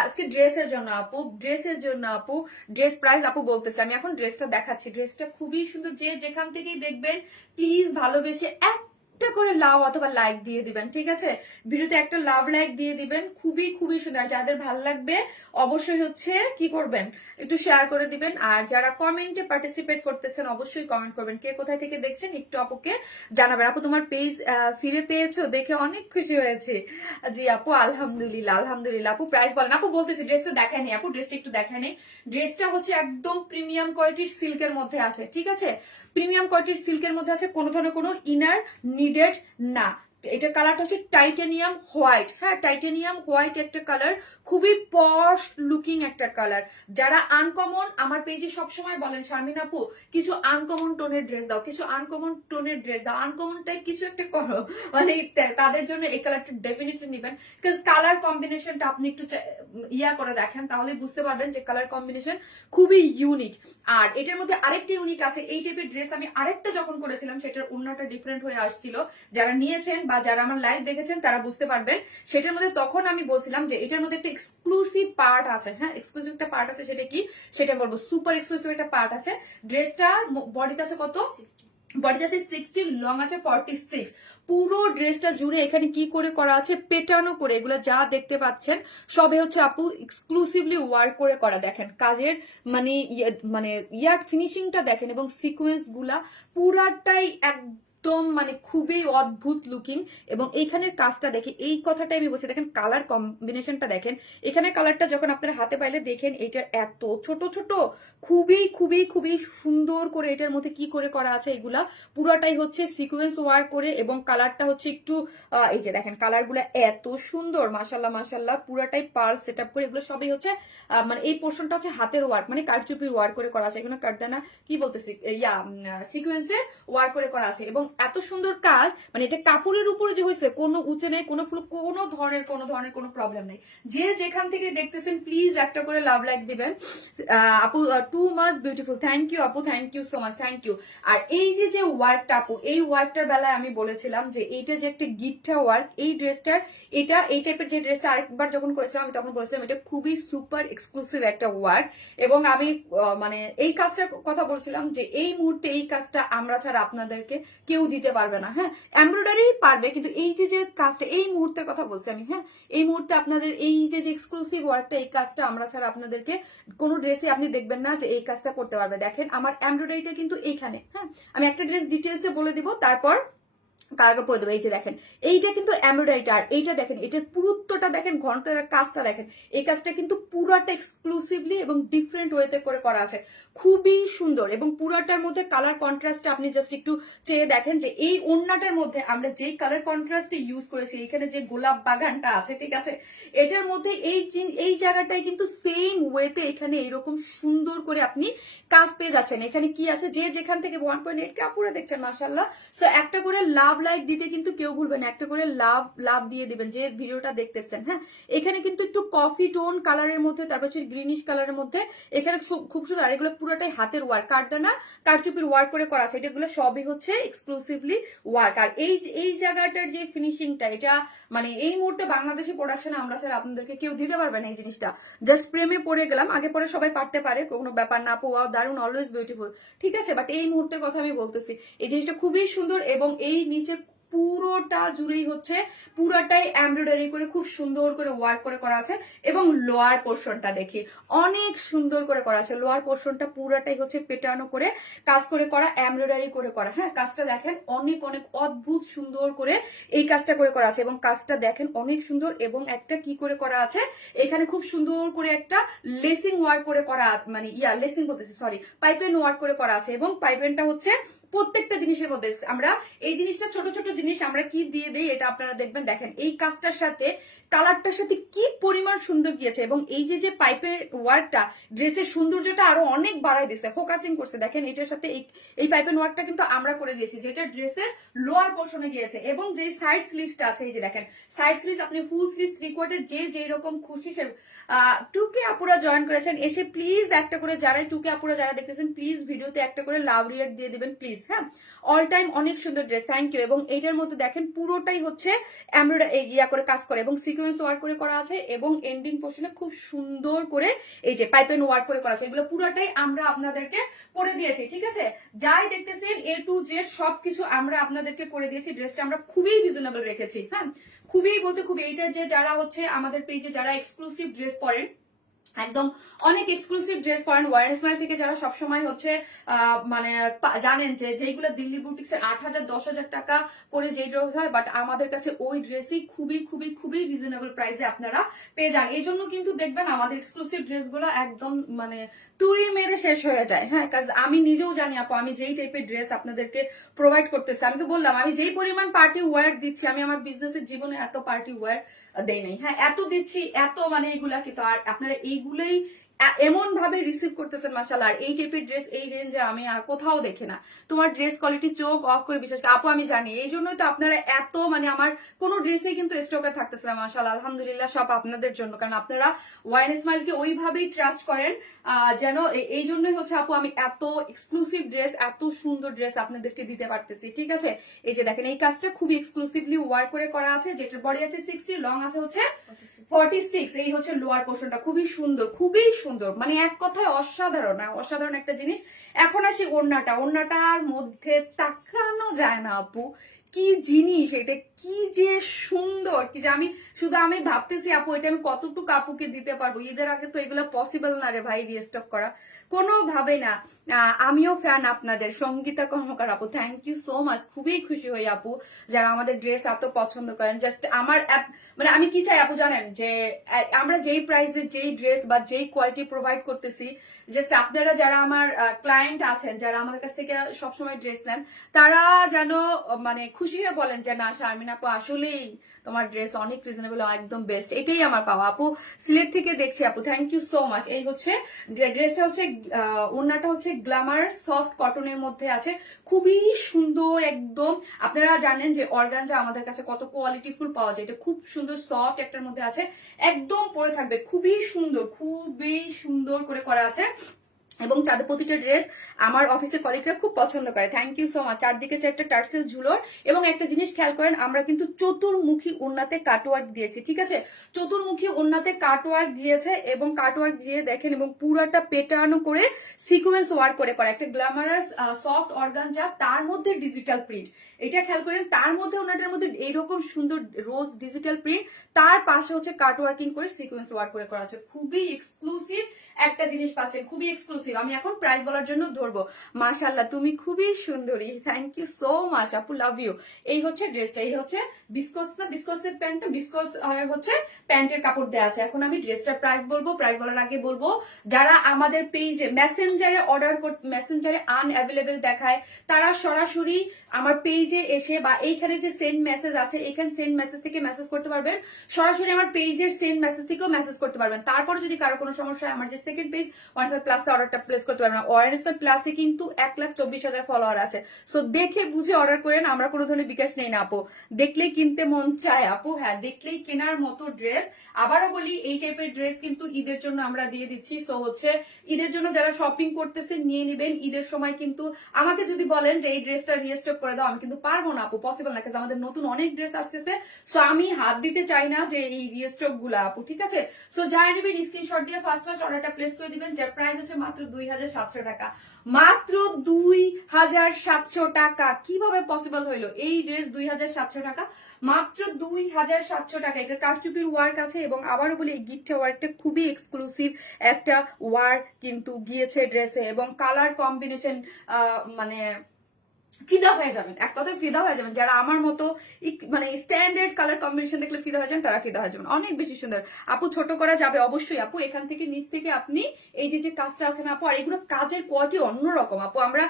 আজকে ড্রেসের জন্য আপু, ড্রেসের জন্য আপু। ড্রেস প্রাইস আপু বলতেছে, আমি এখন ড্রেসটা দেখাচ্ছি। ড্রেসটা খুবই সুন্দর, যে যেখান থেকেই দেখবেন প্লিজ ভালোবেসে একটা করে লাভ অথবা লাইক দিয়ে দিবেন, ঠিক আছে, ভিডিওতে একটা লাভ লাইক দিয়ে দিবেন, খুবই খুবই সুন্দর। যাদের ভালো লাগবে অবশ্যই হচ্ছে কি করবেন, একটু শেয়ার করে দিবেন। আর যারা কমেন্টে পার্টিসিপেট করতেছেন অবশ্যই কমেন্ট করবেন, কে কোথায় থেকে দেখছেন একটু আপুকে জানাবেন। আপু তোমার পেজ ফিরে পেয়েছো, দেখে অনেক খুশি হয়েছে। জি আপু আলহামদুলিল্লাহ, আলহামদুলিল্লাহ। আপু প্রাইস বলেন আপু, বলতেছি ড্রেসটা দেখায়নি আপু, ড্রেসটা একটু দেখায়নি। ড্রেসটা হচ্ছে একদম প্রিমিয়াম কোয়ালিটির সিল্কের মধ্যে আছে, ঠিক আছে, প্রিমিয়াম কোয়ালিটির সিল্কের মধ্যে আছে, কোনো ধরনের কোনো ইনার নিডেড না। এটা কালারটা হচ্ছে টাইটানিয়াম হোয়াইট, হ্যাঁ টাইটানিয়াম হোয়াইট একটা কালার, খুবই পশ লুকিং একটা কালার। যারা আনকমন, আমার পেজে সবসময় বলেন শারমিন আপু কিছু আনকমন টোনের ড্রেস দাও, কিছু আনকমন টোনের ড্রেস দাও, আনকমন টাইপ কিছু একটা করো, মানে তাদের জন্য এই কালারটা ডেফিনেটলি নিবেন। বিকজ কালার কম্বিনেশনটা আপনি একটু ইয়া করে দেখেন, তাহলে বুঝতে পারবেন যে কালার কম্বিনেশন খুবই ইউনিক। আর এটার মধ্যে আরেকটা ইউনিক আছে, এই টাইপের ড্রেস আমি আরেকটা যখন করেছিলাম সেটার ওন্নাটা ডিফারেন্ট হয়ে আসছিল, যারা নিয়েছেন বা যারা আমার লাইভ দেখেছেন তারা বুঝতে পারবেন। সেটার মধ্যে তখন আমি বলছিলাম যে এটার মধ্যে একটা এক্সক্লুসিভ পার্ট আছে, হ্যাঁ এক্সক্লুসিভ একটা পার্ট আছে, সেটা কি সেটা বলবো, সুপার এক্সক্লুসিভ একটা পার্ট আছে। ড্রেসটার বডিতে আছে কত, বডিতে আছে 60, লং আছে 46। পুরো ড্রেসটা জুড়ে এখানে কি করে করা আছে, পেটানো করে, এগুলো যা দেখতে পাচ্ছেন সবে হচ্ছে আপু এক্সক্লুসিভলি ওয়ার্ক করে করা। দেখেন কাজের মানে ইয়ার ফিনিশিংটা দেখেন, এবং সিকোয়েন্স গুলা পুরাটাই একদম মানে খুবই অদ্ভুত লুকিং। এবং এইখানের কাজটা দেখে, এই কথাটাই আমি বলছি, দেখেন কালার কম্বিনেশনটা দেখেন, এখানে কালারটা যখন আপনারা হাতে পাইলে দেখেন, এটার এত ছোট ছোট, খুবই খুবই খুবই সুন্দর করে এটার মধ্যে কি করে করা আছে, এগুলা পুরাটাই হচ্ছে সিকোয়েন্স ওয়ার্ক করে। এবং কালারটা হচ্ছে একটু এই যে দেখেন কালারগুলো এত সুন্দর, মাশাল্লাহ মাশাল্লাহ, পুরাটাই পার্ল সেট আপ করে, এগুলো সবই হচ্ছে মানে এই পোর্শনটা হচ্ছে হাতের ওয়ার্ক, মানে কারচুপি ওয়ার্ক করে করা আছে, এখানে কাটদানা কি বলতেছি ইয়া সিকোয়েন্সে ওয়ার্ক করে করা আছে। এবং এত সুন্দর কাজ, মানে এটা কাপড়ের উপরে যে হয়েছে, কোনো উঁচে নেই, কোনো ফুল, কোনো ধরনের কোনো প্রবলেম নেই। যে যেখান থেকে দেখতেছেন প্লিজ একটা করে লাভ লাইক দিবেন। আপু too much beautiful, thank you আপু, thank you so much, thank you. আর এই যে ওয়ার্কটা আপু, এই ওয়ার্কটার বেলায় আমি বলেছিলাম যে এইটা যে একটা গিট্টা ওয়ার্ক, এই ড্রেসটার এটা এই টাইপের যে ড্রেসটা আরেকবার যখন করেছিলাম আমি তখন বলেছিলাম এটা খুবই সুপার এক্সক্লুসিভ একটা ওয়ার্ক। এবং আমি মানে এই কাজটার কথা বলছিলাম যে এই মুহূর্তে এই কাজটা আমরা ছাড়া আপনাদেরকে কেউ কেউ দিতে পারবে না। হ্যাঁ, এমব্রয়ডারি পারবে, কিন্তু এই যে কাজটা, এই মুহূর্তের কথা বলছি আমি। হ্যাঁ, এই মুহূর্তে আপনাদের এই যে এক্সক্লুসিভ ওয়ার্কটা, এই কাজটা আমরা ছাড়া আপনাদেরকে কোনো ড্রেসে আপনি দেখবেন না যে এই কাজটা করতে পারবে। দেখেন আমার এমব্রয়ডারিটা কিন্তু এইখানে। হ্যাঁ, আমি একটা ড্রেস ডিটেলসে বলে দিব, তারপর কালারটা পরে দেবো। এই যে দেখেন, এইটা কিন্তু এমব্রয়ডারিটা, আর এইটা দেখেন, এটার পুরুত্বটা দেখেন, ঘন্টার কাজটা দেখেন। এই কাজটা কিন্তু পুরাটা এক্সক্লুসিভলি এবং ডিফারেন্ট ওয়েতে করে করা আছে, খুবই সুন্দর। এবং পুরাটার মধ্যে কালার কন্ট্রাস্টে আপনি জাস্ট একটু চেয়ে দেখেন যে এই ওড়নাটার মধ্যে আমরা যেই কালার কন্ট্রাস্টে ইউজ করেছি, এখানে যে গোলাপ বাগানটা আছে, ঠিক আছে, এটার মধ্যে এই জায়গাটায় কিন্তু সেম ওয়েতে এখানে এরকম সুন্দর করে আপনি কাজ পেয়ে যাচ্ছেন। এখানে কি আছে, যে যেখান থেকে 1.8 কাপড়ে দেখছেন, মাশাআল্লাহ। সো একটা করে লাভ লাইক দিতে কিন্তু কেউ ভুলবেন, একটা করে লাভ দিয়ে দিবেন যে ভিডিওটা দেখতেছেন। হ্যাঁ, এখানে কিন্তু একটু কফি টোন কালারের মধ্যে, তারপর হচ্ছে গ্রিনিশ কালারের মধ্যে, এখানে খুব সুন্দর। আর এগুলো পুরোটাই হাতের ওয়ার্ক, কারদানা কারচুপির ওয়ার্ক করে করা আছে। এগুলো সবই হচ্ছে এক্সক্লুসিভলি ওয়ার্ক। আর এই জায়গাটার যে ফিনিশিংটা, এটা মানে এই মুহূর্তে বাংলাদেশি প্রোডাকশনে আমরা স্যার আপনাদেরকে কেউ দিতে পারবে না। এই জিনিসটা জাস্ট প্রেমে পড়ে গেলাম, আগে পরে সবাই পারতে পারে, কোনো ব্যাপার না। পোয়া দারুন, অলওয়েজ বিউটিফুল, ঠিক আছে, বাট এই মুহূর্তের কথা আমি বলতেছি। এই জিনিসটা খুবই সুন্দর এবং এই নিচে পুরোটা জুড়েই হচ্ছে পুরাটাই এমব্রয়ডারি করে খুব সুন্দর করে ওয়ার্ক করে করা আছে। এবং লোয়ার পোর্শনটা দেখি অনেক সুন্দর করে করা আছে। লোয়ার পোর্শনটা পুরাটাই হচ্ছে পেটানো করে কাজ করে করা, এমব্রয়ডারি করে করা। হ্যাঁ, কাজটা দেখেন অনেক অনেক অদ্ভুত সুন্দর করে এই কাজটা করে করা আছে। এবং কাজটা দেখেন অনেক সুন্দর। এবং একটা কি করে করা আছে, এখানে খুব সুন্দর করে একটা লেসিং ওয়ার্ক করে করা আছে, মানে লেসিং বলতেছি, সরি, পাইপেন ওয়ার্ক করে করা আছে। এবং পাইপেনটা হচ্ছে প্রত্যেকটা জিনিসের মধ্যে আমরা এই জিনিসটা, ছোট ছোট জিনিস আমরা কি দিয়ে দেই, এটা আপনারা দেখবেন। দেখেন এই কাজটার সাথে কালারটার সাথে কি পরিমাণ সুন্দর গিয়েছে। এবং এই যে পাইপের ওয়ার্কটা ড্রেসের সৌন্দর্যটা আরো অনেক বাড়াই দিচ্ছে, ফোকাসিং করছে। দেখেন এটার সাথে এই পাইপের ওয়ার্কটা কিন্তু আমরা করে দিয়েছি, যেটা ড্রেসের লোয়ার পোর্শনে গিয়েছে। এবং যে সাইড স্লিভসটা আছে, এই যে দেখেন সাইড স্লিভ, আপনি ফুল স্লিভ, 3/4, যে রকম খুশি সে। টুকে আপুরা জয়েন করেছেন, এসে প্লিজ একটা করে, যারা টুকে আপুরা যারা দেখতেছেন, প্লিজ ভিডিওতে একটা করে লাভ রিয়াক্ট দিয়ে দিবেন প্লিজ। হ্যাঁ, অল টাইম অনেক সুন্দর ড্রেস, থ্যাংক ইউ। এবং এইটার মধ্যে দেখেন পুরোটাই হচ্ছে এমব্রয়ডারি করে কাজ করে এবং সিকোয়েন্স ওয়ার্ক করে করা আছে। এবং এন্ডিং পোর্শনে খুব সুন্দর করে এই যে পাইপেন ওয়ার্ক করে করা আছে। এগুলো পুরোটাই আমরা আপনাদেরকে করে দিয়েছি, ঠিক আছে। যাই দেখতেছেন A to Z সবকিছু আমরা আপনাদেরকে করে দিয়েছি। ড্রেসটা আমরা খুবই রিজনেবল রেখেছি। হ্যাঁ, খুবই বলতে খুবই। এইটার যে যারা হচ্ছে আমাদের পেজে যারা এক্সক্লুসিভ ড্রেস পরেন, একদম অনেক এক্সক্লুসিভ ড্রেস পরেন, ওয়ারেন স্মাইল থেকে যারা সবসময় হচ্ছে মানে জানেন যে যেগুলো দিল্লি বুটিক্সের 8,000 10,000 টাকা করে যেই ড্রেস হয়, বাট আমাদের কাছে ওই ড্রেসই খুবই খুবই খুবই রিজনেবল প্রাইসে আপনারা পেয়ে যান। এই জন্য কিন্তু দেখবেন আমাদের এক্সক্লুসিভ ড্রেসগুলো একদম মানে তুড়ি মেরে শেষ হয়ে যায়। হ্যাঁ, কাজ আমি নিজেও জানি আপু, আমি যেই টাইপের ড্রেস আপনাদেরকে প্রোভাইড করতেছি, আমি তো বললাম আমি যেই পরিমাণ পার্টি ওয়্যার দিচ্ছি, আমি আমার বিজনেসের জীবনে এত পার্টি ওয়্যার দেই নাই। হ্যাঁ, এত দিচ্ছি, এত মানে এগুলা কিন্তু। আর আপনারা এইগুলোই এমন ভাবে রিসিভ করতেছেন, মাশাআল্লাহ। আর এই টাইপের ড্রেস এই রেঞ্জে আমি আর কোথাও দেখি না। তোমার ড্রেস কোয়ালিটি চোখ অফ করে বিশ্বাস করে আপু, আমি জানি। এই জন্যই তো আপনারা এত মানে আমার কোনো ড্রেসেই কিন্তু স্টকে থাকতেছে না, মাশাআল্লাহ, আলহামদুলিল্লাহ, সব আপনাদের জন্য। কারণ আপনারা ওয়ারেন স্মাইলকে ওইভাবেই ট্রাস্ট করেন, যেন এই জন্যই হচ্ছে আপু আমি এত এক্সক্লুসিভ ড্রেস, এত সুন্দর ড্রেস আপনাদেরকে দিতে পারতেছি, ঠিক আছে। এই যে দেখেন এই কাজটা খুবই এক্সক্লুসিভলি ওয়ার্ক করে করা আছে, যেটার বডি আছে 60, লং আছে হচ্ছে 46। এই হচ্ছে লোয়ার পোর্শনটা, খুবই সুন্দর, খুবই সুন্দর, মানে এক কথায় অসাধারণ, অসাধারণ একটা জিনিস। এখন আসি ওড়নাটার মধ্যে তাকানো যায় না আপু, কি জিনিস এটা, কি যে সুন্দর, কি যে আমি ভাবতেছি আপু এটা আমি কতটুকু আপুকে দিতে পারবো। ঈদের আগে তো এগুলো পসিবল না রে ভাই, রিস্টক করা কোনোভাবে না। আমিও ফ্যান আপনাদের, সঙ্গীতা কর্মকার আপু, থ্যাংক ইউ সো মাচ। খুবই খুশি হই আপু যারা আমাদের ড্রেস এত পছন্দ করেন। জাস্ট আমার মানে আমি কি চাই আপু জানেন, যে আমরা যেই প্রাইসে যেই ড্রেস বা যেই কোয়ালিটি প্রোভাইড করতেছি, জাস্ট আপনারা যারা আমার ক্লায়েন্ট আছেন, যারা আমাদের কাছ থেকে সবসময় ড্রেস নেন, তারা যেন মানে খুশি হয়ে বলেন যে না শারমিন আপু আসলেই তোমার ড্রেস অনেক রিজনেবল, একদম বেস্ট। এটাই আমার পাওয়া আপু। সিলেট থেকে দেখছি আপু, থ্যাংক ইউ সো মাচ। এই হচ্ছে ড্রেসটা হচ্ছে ওড়নাটা হচ্ছে গ্ল্যামার সফট কটনের মধ্যে আছে, খুবই সুন্দর একদম। আপনারা জানেন যে অর্গানজা আমাদের কাছে কত কোয়ালিটিফুল পাওয়া যায়, এটা খুব সুন্দর সফট একটার মধ্যে আছে, একদম পরে থাকবে, খুবই সুন্দর, খুবই সুন্দর করে করা আছে। এবং চাঁদে প্রতিটা ড্রেস আমার অফিসের কলিগরা খুব পছন্দ করে, থ্যাংক ইউ সো মাচ। চারদিকে চারটা টার্সেল ঝুলোর। এবং একটা জিনিস খেয়াল করেন, আমরা কিন্তু চতুর্মুখী ওড়নাতে কাটওয়ার্ক দিয়েছি, ঠিক আছে, চতুর্মুখী ওড়নাতে কাটওয়ার্ক দিয়েছে। এবং কাটওয়ার্ক দিয়ে দেখেন, এবং পুরাটা পেটানো করে সিকোয়েন্স ওয়ার্ক করে করা একটা গ্ল্যামারাস সফট অর্গানজা, তার মধ্যে ডিজিটাল প্রিন্ট। এটা খেয়াল করেন, তার মধ্যে ওনাটার মধ্যে এইরকম সুন্দর রোজ ডিজিটাল প্রিন্ট, তার পাশে হচ্ছে কাট ওয়ার্কিং করে সিকোয়েন্স ওয়ার্ক করে করা আছে। খুবই এক্সক্লুসিভ একটা জিনিস পাচ্ছেন, খুবই এক্সক্লুসিভ। আমি এখন প্রাইস বলার জন্য ধরবো। মাশাআল্লাহ, তুমি খুবই সুন্দরী, থ্যাংক ইউ সো মাচ আপু, লাভ ইউ। এই হচ্ছে ড্রেসটা, এই হচ্ছে বিসকস না, বিসকসের প্যান্টটা, বিসকস হচ্ছে প্যান্টের কাপড় দেওয়া আছে। এখন আমি ড্রেসটার প্রাইস বলবো। প্রাইস বলার আগে বলবো, যারা আমাদের পেজে মেসেঞ্জারে অর্ডার মেসেঞ্জারে আনঅ্যাভেলেবেল দেখায়, তারা সরাসরি আমার পেজে এসে বা এইখানে যে সেন্ড মেসেজ আছে, এখানে সেন্ড মেসেজ থেকে মেসেজ করতে পারবেন, সরাসরি আমার পেজের সেন্ড মেসেজ থেকেও মেসেজ করতে পারবেন। তারপরে যদি কারো কোনো সমস্যা হয়, আমার যে সেকেন্ড পেজ ওয়ানসার প্লাসে অর্ডারটা প্লেস করতে পারবেন। ওয়ানসার প্লাসে কিন্তু 1,24,000 ফলোয়ার আছে, সো দেখে বুঝে অর্ডার করেন। আমরা কোনো ধরনের বিকাশ নেই না আপু, দেখলেই কিনতে মন চায় আপু, হ্যাঁ দেখলেই কেনার মতো ড্রেস। আবারও বলি, এই টাইপের ড্রেস কিন্তু ঈদের জন্য আমরা দিয়ে দিচ্ছি। সো হচ্ছে ঈদের জন্য যারা শপিং করতেছেন নিয়ে নেবেন। ঈদের সময় কিন্তু আমাকে যদি বলেন যে এই ড্রেসটা রিস্টক করে দাও, আমি কিন্তু পারবো না আপু, পসিবল না, কারণ আমাদের নতুন অনেক ড্রেস আসতেছে। সো আমি হাত দিতে চাই না যে এই রিস্টক গুলা আপু, ঠিক আছে? সো যারা নেবেন স্ক্রিনশট দিয়ে ফার্স্ট অর্ডারটা প্লেস করে দিবেন, যার প্রাইস হচ্ছে মাত্র 2,700 টাকা। মাত্র 2,700 টাকা। কিভাবে পসিবল হইলো এই ড্রেস 2,700 টাকা? মাত্র 2,700 টাকা। এটা কারচুপির ওয়ার্ক আছে, এবং আবারও বলি এই গিটটা ওয়ার্কটা খুবই এক্সক্লুসিভ একটা ওয়ার্ক কিন্তু গিয়েছে ড্রেসে, এবং কালার কম্বিনেশন মানে ফিদা হয়ে যাবেন, এক কথায় ফিদা হয়ে যাবেন। যারা আমার মতো মানে স্ট্যান্ডার্ড কালার কম্বিনেশন দেখলে ফিদা হয়ে যান, তারা ফিদা হয়ে যাবেন। অনেক বেশি সুন্দর আপু, ছোট করা যাবে অবশ্যই আপু। এখান থেকে নিচ থেকে আপনি এই যে কাজটা আছে না আপু, আর এগুলো কাজের কোয়ালিটি অন্যরকম আপু। আমরা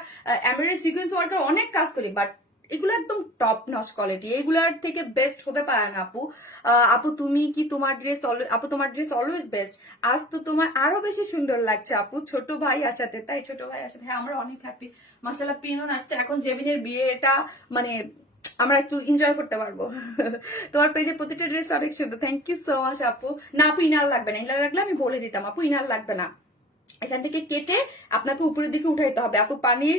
এমব্রয়ডারি সিকোয়েন্স ওয়ার্কের অনেক কাজ করি, বাট এগুলো একদম টপ নচ কোয়ালিটি, এগুলার থেকে বেস্ট হতে পারে না আপু। আপু তুমি কি তোমার ড্রেস, আপু তোমার ড্রেস অলওয়েজ বেস্ট। আজ তো তোমার আরো বেশি সুন্দর লাগছে আপু, ছোট ভাই আসাতে, তাই ছোট ভাই আসাতে, হ্যাঁ আমরা অনেক হ্যাপি। মাশাআল্লাহ, পিনন আসছে এখন, জেবিনের বিয়ে, এটা মানে আমরা একটু এনজয় করতে পারবো। তোমার পেজে প্রতিটা ড্রেস অনেক সুন্দর, থ্যাংক ইউ সো মাচ আপু। না আপু, ইনার লাগবে না, ইনার লাগলে আমি বলে দিতাম আপু, ইনার লাগবে না। এখান থেকে কেটে আপনাকে উপরের দিকে উঠাইতে হবে আপু। পানির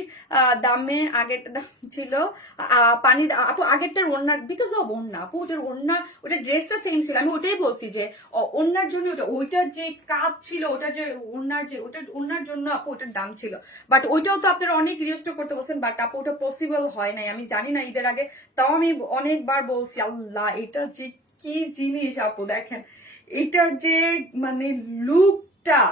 দামে আগের দাম ছিল পানির আপু, আগেরটার ওড়না, বিকজ অফ ওড়না আপু, ওটার ওড়না, ওটা ড্রেসটা সেম ছিল। আমি ওটাই বলছি যে ওড়নার জন্য ওইটার যে কাপ ছিল, ওটার যে ওড়নার যে ওটার ওড়নার জন্য আপু ওটার দাম ছিল। বাট ওইটাও তো আপনারা অনেক রিকোয়েস্ট করতে বলছেন, বাট আপু ওটা পসিবল হয় নাই, আমি জানি না ঈদের আগে, তাও আমি অনেকবার বলছি। আল্লাহ, এটা যে কি জিনিস আপু, দেখেন এটার যে মানে লুকটা,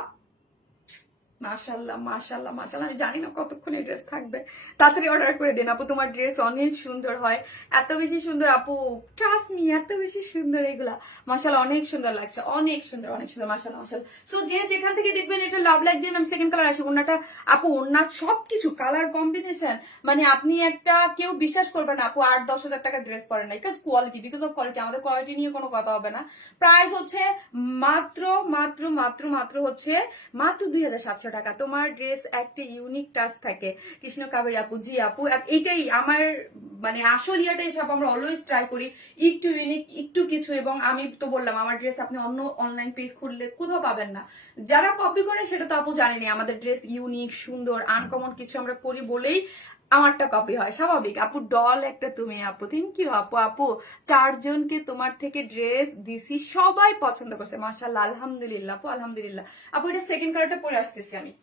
মাশাল্লাহ মাশাল্লাহ মাশাল্লাহ। আমি জানি না কতক্ষণ এই ড্রেস থাকবে, তাড়াতাড়ি অর্ডার করে দিন আপু, তোমার ড্রেস অনেক সুন্দর হয়, এত বেশি সুন্দর আপু, ট্রাস্ট মি, এত বেশি সুন্দর এগুলা। মাশাল্লাহ, অনেক সুন্দর লাগছে, অনেক সুন্দর, অনেক সুন্দর, মাশাল্লাহ মাশাল্লাহ। সো যে যেখান থেকে দেখবেন এটা লাভ লাইক দিন। আমি সেকেন্ড কালার আসি, ওনাটা আপু, ওনার সবকিছু কালার কম্বিনেশন, মানে আপনি একটা কেউ বিশ্বাস করবে না আপু 8-10 হাজার টাকার ড্রেস পরেন না, because quality, because of quality. আমাদের কোয়ালিটি নিয়ে কোনো কথা হবে না। প্রাইস হচ্ছে মাত্র মাত্র মাত্র মাত্র হচ্ছে মাত্র 2,700 টাকা। তোমার ড্রেস একটা ইউনিক টাচ থাকে, কৃষ্ণ কাবেরী আপু। জি আপু, এটাই আমার মানে আসল ইয়াটা হিসাব, আমরা অলওয়েজ ট্রাই করি একটু ইউনিক, একটু কিছু। এবং আমি তো বললাম, আমার ড্রেস আপনি অন্য অনলাইন পেজ খুললে কোথাও পাবেন না। যারা কপি করে সেটা তো আপু জানেনি, আমাদের ড্রেস ইউনিক, সুন্দর, আনকমন কিছু আমরা করি বলেই আমারটা কপি হয়, স্বাভাবিক আপু। ডল একটা তুমি আপু, থ্যাংক ইউ আপু। আপু 4 জনকে তোমার থেকে ড্রেস দিছি, সবাই পছন্দ করছে, মাশাআল্লাহ, আলহামদুলিল্লাহ আপু, আলহামদুলিল্লাহ আপু। এটা সেকেন্ড কালারটা পরে আসতেছি আমি।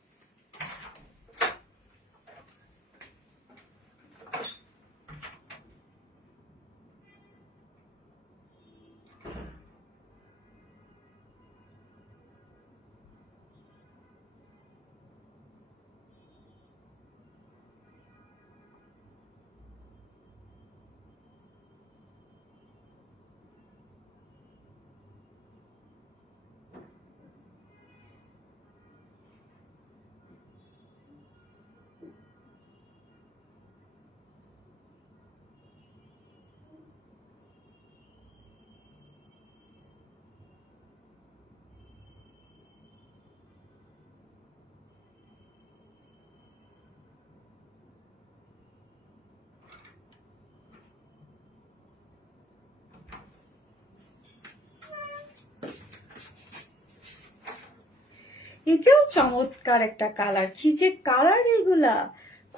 এটাও চমৎকার একটা কালার, কি যে কালার এগুলা,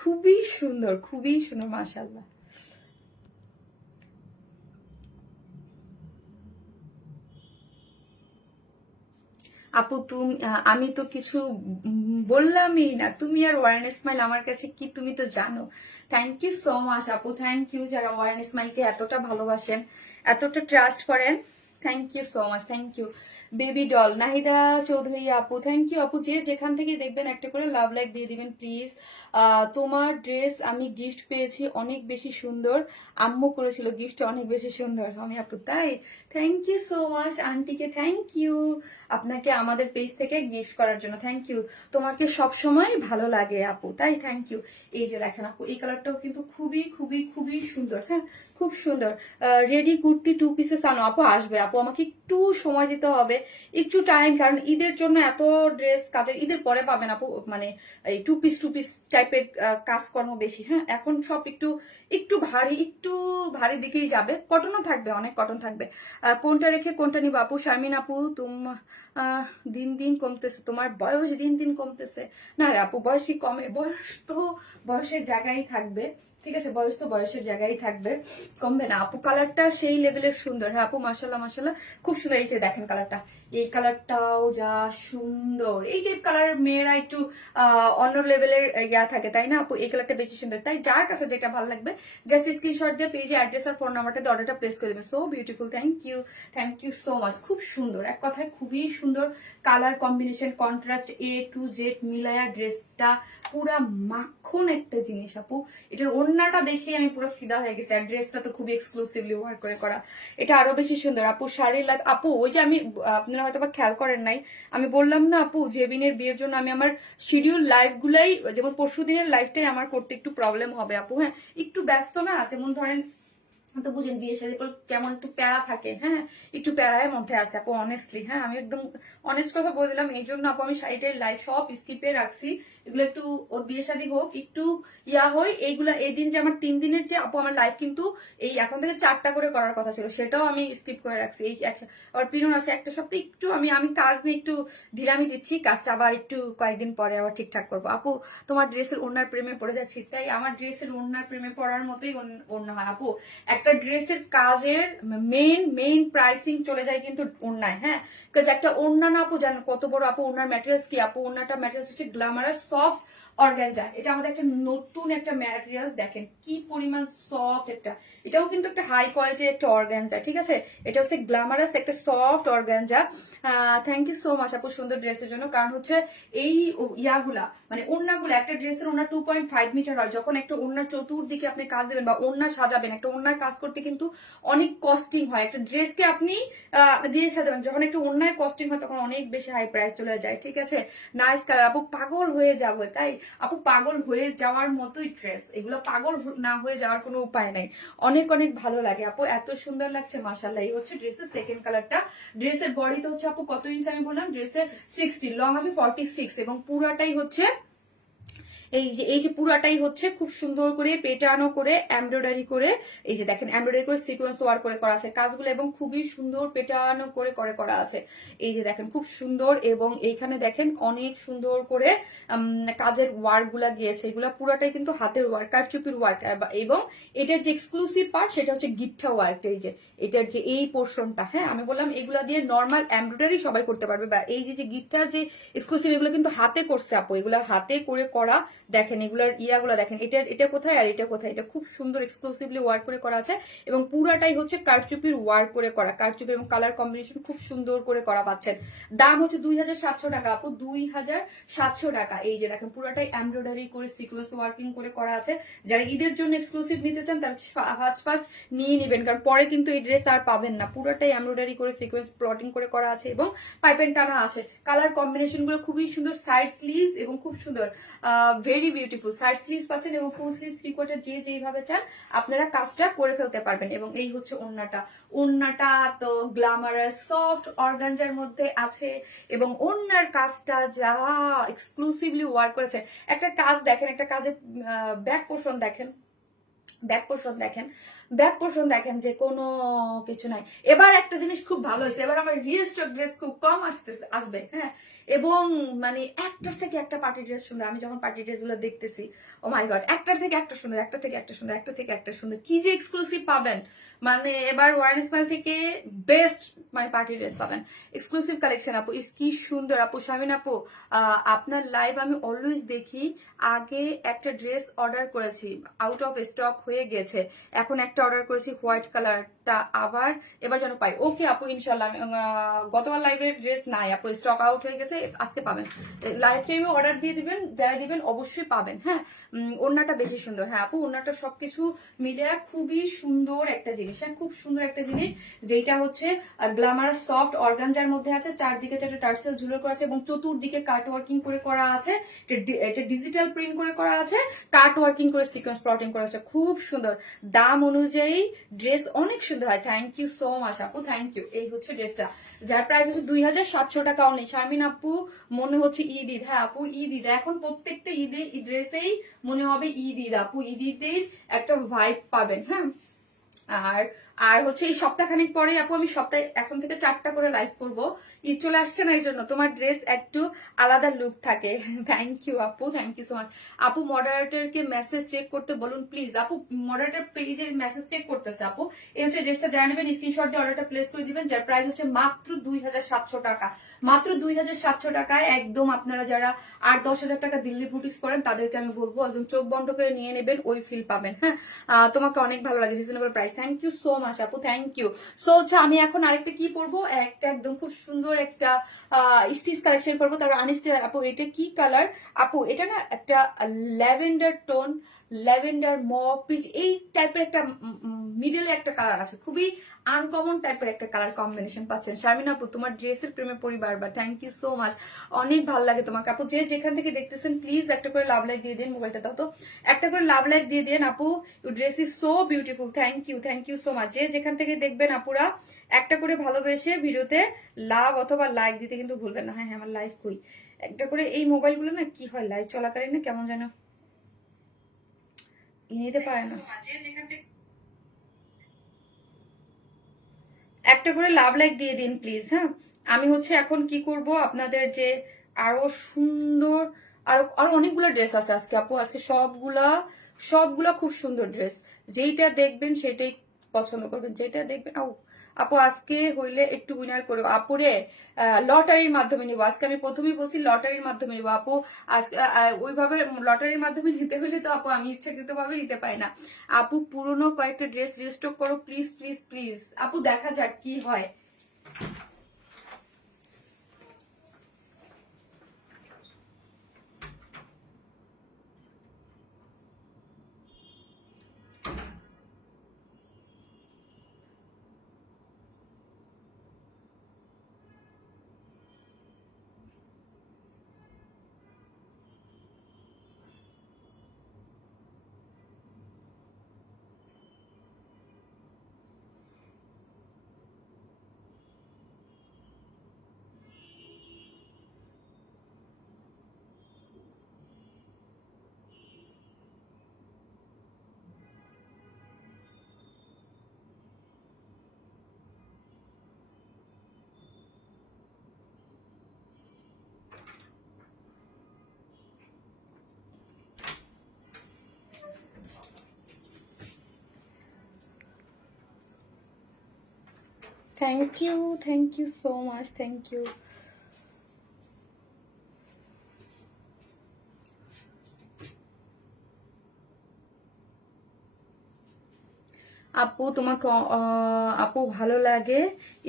খুবই সুন্দর, খুবই সুন্দর, মাশাআল্লাহ। আপু তুমি, আমি তো কিছু বললামই না, তুমি আর ওয়ারেন স্মাইল আমার কাছে কি তুমি তো জানো। থ্যাংক ইউ সো মাচ আপু, থ্যাংক ইউ যারা ওয়ারেন স্মাইলকে এতটা ভালোবাসেন, এতটা ট্রাস্ট করেন। Thank you so much, thank you. Baby doll Nahida Chowdhury আপু, থ্যাংক ইউ আপু। যে যেখান থেকে দেখবেন একটা করে লাভ লাইক দিয়ে দিবেন প্লিজ। তোমার ড্রেস আমি গিফট পেয়েছি, অনেক বেশি সুন্দর। আম্মু করেছিল গিফট, অনেক বেশি সুন্দর। আমি আপু তাই, থ্যাংক ইউ সো মাচ আন্টিকে, থ্যাংক ইউ আপনাকে আমাদের পেজ থেকে গিফট করার জন্য, থ্যাংক ইউ। তোমাকে সব সময় ভালো লাগে আপু, তাই থ্যাংক ইউ। এই যে দেখেন আপু, এই কালারটাও কিন্তু খুবই খুবই খুবই সুন্দর, হ্যাঁ খুব সুন্দর। রেডি কুর্তি 2 পিসেস আনো আপু, আসবে আপু, আমাকে একটু সময় দিতে হবে, একটু টাইম, কারণ ঈদের জন্য এত ড্রেস কাজের, ঈদের পরে পাবেন আপু, মানে এই 2 পিস টাইপের কাজকর্ম বেশি, হ্যাঁ এখন সব একটু একটু ভারী দিকেই যাবে। কটনও থাকবে, অনেক কটন থাকবে। কোনটা রেখে কোনটা নিবো আপু? শারমিন আপু, দিন দিন কমতেছে, তোমার বয়স দিন দিন কমতেছে। না রে আপু, বয়সই কমে, বয়স তো বয়সের জায়গায় থাকবে, ঠিক আছে, বয়স তো বয়সের জায়গায় থাকবে, কমবে না আপু। কালারটা সেই লেভেলের সুন্দর, হ্যাঁ আপু মাশাল্লাহ মাশাল্লাহ, খুব সুন্দর। এই যে দেখেন কালারটা, এই কালারটাও যা সুন্দর। এই টাইপ কালার মেয়েরা একটু অন্য লেভেলের ইয়া থাকে, তাই না আপু? এই কালারটা বেশি সুন্দর, তাই যার কাছে যেটা ভালো লাগবে জাস্ট স্ক্রিনশট দিয়ে পেজে অ্যাড্রেস আর ফোন নাম্বারটা দিয়ে অর্ডারটা প্লেস করে দেবেন। So beautiful, thank you so much. খুব সুন্দর, এক কথায় খুবই সুন্দর colour combination, contrast A to Z মিলায়া ড্রেসটা পুরা মাখন একটা জিনিস আপু। এটার ওড়নাটা দেখেই আমি পুরো ফিদা হয়ে গেছি, আর ড্রেসটা তো খুবই এক্সক্লুসিভলি ওয়ার্ক করে করা, এটা আরো বেশি সুন্দর আপু। শাড়ির আপু, ওই যে আমি, আপনারা হয়তো বা খেয়াল করেন নাই, আমি বললাম না আপু, জেবিনের বিয়ের জন্য আমি আমার শিডিউল লাইভ গুলাই, যেমন পরশু দিনের লাইভটাই আমার করতে একটু প্রবলেম হবে আপু, হ্যাঁ একটু ব্যস্ত না, যেমন ধরেন তো বুঝেন বিয়ে শাদী কেমন একটু প্যারা থাকে, হ্যাঁ একটু প্যারার মধ্যে আছে আপু, অনেস্টলি, হ্যাঁ আমি একদম অনেস্ট কথা বলে দিলাম। এই জন্য আপু আমি সাইডের লাইভ সব স্কিপে রাখছি, এগুলো একটু ওর বিয়ে শাদী হোক একটু ইয়া হয় এইগুলা। এই দিন যে আমার 3 দিনের যে আপু আমার লাইভ কিন্তু এই এখন থেকে 4টা করে করার কথা ছিল, সেটাও আমি স্কিপ করে রাখছি। এই আর পিরন আছে একটা সপ্তাহে একটু আমি কাজ নিয়ে একটু ঢিলামি দিচ্ছি, কাজটা আবার একটু কয়েকদিন পরে আবার ঠিকঠাক করবো আপু। তোমার ড্রেসের ওড়নার প্রেমে পড়ে যাচ্ছি, তাই আমার ড্রেসের ওড়নার প্রেমে পড়ার মতোই ওড়না হয় আপু। একটা ড্রেসের কাজের মেইন প্রাইসিং চলে যায় কিন্তু ওড়নায়, হ্যাঁ বিকজ একটা ওড়না না আপু জানেন কত বড় আপু, ওড়নার ম্যাটেরিয়ালস কি আপু? ওড়নাটা ম্যাটেরিয়ালস হচ্ছে গ্ল্যামারাস সফট অর্গানজা। এটা আমাদের একটা নতুন একটা ম্যাটেরিয়ালস, দেখেন কি পরিমাণ সফট একটা, এটাও কিন্তু একটা হাই কোয়ালিটির একটা অর্গানজা, ঠিক আছে, এটা হচ্ছে গ্ল্যামারাস একটা soft organza. Thank you so much আপু সুন্দর ড্রেসের জন্য, কারণ হচ্ছে এই ইয়াগুলা মানে ওড়নাগুলা, একটা ড্রেসের ওড়না 2.5 মিটার হয়, যখন একটা ওড়নার চতুর্দিকে আপনি কাজ দেবেন বা ওড়না সাজাবেন, একটা ওড়নার কাজ করতে কিন্তু অনেক কস্টিং হয়, একটা ড্রেসকে আপনি দিয়ে সাজাবেন, যখন একটা ওড়নায় কস্টিং হয় তখন অনেক বেশি হাই প্রাইস চলে যায়, ঠিক আছে। নাইস কালার আপু, পাগল হয়ে যাবো, তাই আপু পাগল হয়ে যাওয়ার মতোই ড্রেস এগুলো, পাগল না হয়ে যাওয়ার কোনো উপায় নাই, অনেক অনেক ভালো লাগে আপু, এত সুন্দর লাগছে মাশাআল্লাহ। এই হচ্ছে ড্রেসের সেকেন্ড কালারটা। ড্রেসের বডিতে হচ্ছে আপু কত ইঞ্চ আমি বললাম, ড্রেসের 60, লং আছে 46 এবং পুরাটাই হচ্ছে এই যে পুরাটাই হচ্ছে খুব সুন্দর করে পেটানো করে এমব্রয়ডারি করে, এই যে দেখেন এমব্রয়ডারি করে সিকোয়েন্স ওয়ার্ক করে করা আছে কাজগুলো, এবং খুবই সুন্দর পেটানো করে করা আছে। এই যে দেখেন খুব সুন্দর, এবং এইখানে দেখেন অনেক সুন্দর করে কাজের ওয়ার্ক গুলা গিয়েছে, এগুলা পুরাটাই কিন্তু হাতের ওয়ার্ক, কারচুপির ওয়ার্ক, এবং এটার যে এক্সক্লুসিভ পার্ট সেটা হচ্ছে গিট্টা ওয়ার্ক। এই যে এটার যে এই পোর্শনটা, হ্যাঁ আমি বললাম এগুলা দিয়ে নর্মাল এমব্রয়ডারি সবাই করতে পারবে, বা এই যে গিট্টার যে এক্সক্লুসিভ এগুলো কিন্তু হাতে করছে আপু, এগুলা হাতে করে করা, দেখেন এগুলার ইয়াগুলা দেখেন, এটা কোথায় আর এটা কোথায়, এটা খুব সুন্দর এক্সক্লুসিভলি ওয়ার্ক করে করা আছে, এবং পুরাটাই হচ্ছে কারচুপির ওয়ার্ক করে করা, কারচুপি এবং কালার কম্বিনেশন খুব সুন্দর করে করা পাচ্ছেন। দাম হচ্ছে 2700 টাকা আপু, 2700 টাকা। এই যে দেখেন পুরাটাই এমব্রয়ডারি করে সিকোয়েন্স ওয়ার্কিং করে করা আছে, যারা ঈদের জন্য এক্সক্লুসিভ নিতে চান তারা ফার্স্ট নিয়ে নেবেন, কারণ পরে কিন্তু এই ড্রেস আর পাবেন না, পুরাটাই এমব্রয়ডারি করে সিকোয়েন্স প্লটিং করে করা আছে এবং পাইপেন টানা আছে। কালার কম্বিনেশন গুলো খুবই সুন্দর, সাইড স্লিভস এবং খুব সুন্দর, ভেরি বিউটিফুল সাইড স্লিভস পাচ্ছেন, এবং ফুল স্লিভস 3/4 যে যেইভাবে চান আপনারা কাজটা করে ফেলতে পারবেন। এবং এই হচ্ছে ওড়নাটা তো গ্ল্যামারাস সফট অর্গানজার মধ্যে আছে, এবং ওড়নার কাজটা যা এক্সক্লুসিভলি ওয়ার্ক করেছে। একটা কাজ দেখেন, একটা কাজের ব্যাক পোর্শন দেখেন, ব্যাক পোর্শন দেখেন যে কোনো কিছু নাই। এবার একটা জিনিস খুব ভালো হয়েছে, এবার আমার রিয়েল স্টক ড্রেস খুব কম আসবে, হ্যাঁ। এবং মানে একটার থেকে একটা পার্টি ড্রেস সুন্দর। আমি যখন পার্টি ড্রেস গুলো দেখতেছি, ও মাই গড, একটার থেকে একটা সুন্দর, একটা থেকে একটা সুন্দর, একটা থেকে একটা সুন্দর, কি যে এক্সক্লুসিভ পাবেন। মানে এবার ওয়ান স্মাইল থেকে বেস্ট মানে পার্টি ড্রেস পাবেন, এক্সক্লুসিভ কালেকশন আপু। কি সুন্দর আপু, শামিন আপু আপনার লাইভ আমি অলওয়েজ দেখি। আগে একটা ড্রেস অর্ডার করেছি, আউট অফ স্টক হয়ে গেছে, এখন একটা অর্ডার করেছি হোয়াইট কালারটা, আবার এবার যেন পাই। ওকে আপু, ইনশাল্লাহ। গতবার লাইভের ড্রেস নাই আপু, স্টক আউট হয়ে গেছে, আজকে পাবেন। লাইভ টাইমে অর্ডার দিয়ে দিবেন, যারা দিবেন অবশ্যই পাবেন, হ্যাঁ। ওড়নাটা বেশি সুন্দর, হ্যাঁ আপু, ওড়নাটা সবকিছু মিলে খুবই সুন্দর একটা জিনিস, হ্যাঁ, খুব সুন্দর একটা জিনিস, যেটা হচ্ছে গ্ল্যামার সফট অর্গানজার মধ্যে আছে, চারদিকে চারটে টার্সেল ঝুলো করা আছে এবং চতুর্দিকে কাট ওয়ার্কিং করে করা আছে, এটা ডিজিটাল প্রিন্ট করে করা আছে, কাট ওয়ার্কিং করে সিকোয়েন্স প্লটিং করা আছে, খুব সুন্দর। দাম অনুযায়ী ড্রেস অনেক সুন্দর হয়। থ্যাংক ইউ সো মাচ আপু, থ্যাংক ইউ। এই হচ্ছে ড্রেসটা, যার প্রাইস হচ্ছে 2700 টাকা অনলি। শারমিন আপু মনে হচ্ছে ঈদ ঈদ, হ্যাঁ আপু ঈদ ঈদ, এখন প্রত্যেকটা ঈদে ড্রেসেই মনে হবে ঈদ ঈদ আপু, ঈদ ঈদের একটা ভাইব পাবেন, হ্যাঁ। আর আর হচ্ছে এই সপ্তাহখানিক পরে আপু আমি সপ্তাহে এখন থেকে 4টা করে লাইভ করবো, ঈদ চলে আসছে না, এই জন্য তোমার ড্রেস একটু আলাদা লুক থাকে। থ্যাংক ইউ আপু, থ্যাংক ইউ সো মাচ আপু। মডারেটরকে মেসেজ চেক করতে বলুন প্লিজ আপু। মডারেটর পেজে মেসেজ চেক করতেছে আপু। এই হচ্ছে ড্রেসটা, যারা নেবেন স্ক্রিনশট দিয়ে অর্ডারটা প্লেস করে দিবেন, যার প্রাইস হচ্ছে মাত্র 2700 টাকা, মাত্র 2700 টাকায়। একদম আপনারা যারা 8-10 হাজার টাকা দিল্লি বুটিক্স করেন তাদেরকে আমি বলবো একদম চোখ বন্ধ করে নিয়ে নেবেন, ওই ফিল পাবেন, হ্যাঁ। তোমাকে অনেক ভালো লাগে, reasonable price. Thank you so much আপু, থ্যাংক ইউ। সো হচ্ছে আমি এখন আরেকটা কি পরবো, একটা একদম খুব সুন্দর একটা স্টিচ কালেকশন করবো, তারপর আনস্টিচ। আপু এটা কি কালার আপু? এটা না একটা lavender tone, lavender mauve peach, এই টাইপের একটা মিডলে একটা কালার আছে, খুবই আনকমন টাইপের একটা কালার কম্বিনেশন পাচ্ছেন। শারমিন আপু তোমার ড্রেসের প্রেমে পড়ি বারবার, থ্যাংক ইউ সো মাচ, অনেক ভালো লাগে তোমাকে আপু। যে যেখান থেকে দেখতেছেন প্লিজ একটা করে লাভ লাইক দিয়ে দিন, মোবাইলটা দাও তো, একটা করে লাভ লাইক দিয়ে দিন আপু। Your dress is so beautiful, thank you so much. যে যেখান থেকে দেখবেন আপুরা একটা করে ভালোবেসে ভিডিওতে লাভ অথবা লাইক দিতে কিন্তু ভুলবেন না। হ্যাঁ হ্যাঁ, আমার লাইভ কই, একটা করে। এই মোবাইলগুলো না কি হয় লাইভ চলাকালীন না কেমন যেন নিতে পারে না। একটা করে লাভ লাইক দিয়ে দিন প্লিজ, হ্যাঁ। আমি হচ্ছে এখন কি করব, আপনাদের যে আরো সুন্দর আরো আরো অনেকগুলো ড্রেস আছে আজকে আপু, আজকে সবগুলা সবগুলা খুব সুন্দর ড্রেস, যেইটা দেখবেন সেটাই পছন্দ করবেন, যেটা দেখবেন। আপু আজকে হইলে একটু উইনার করবো আপুরে, লটারির মাধ্যমে নিবো আজকে। আমি প্রথমেই বলছি লটারির মাধ্যমে নিবো আপু আজকে। ওইভাবে লটারির মাধ্যমে নিতে হইলে তো আপু আমি ইচ্ছাকৃত ভাবে নিতে পারি না। আপু পুরনো কয়েকটা ড্রেস রিস্টক করো প্লিজ প্লিজ প্লিজ আপু, দেখা যাক কি হয়। Thank you so much, thank you. আপু তোমাকে আপু ভালো লাগে,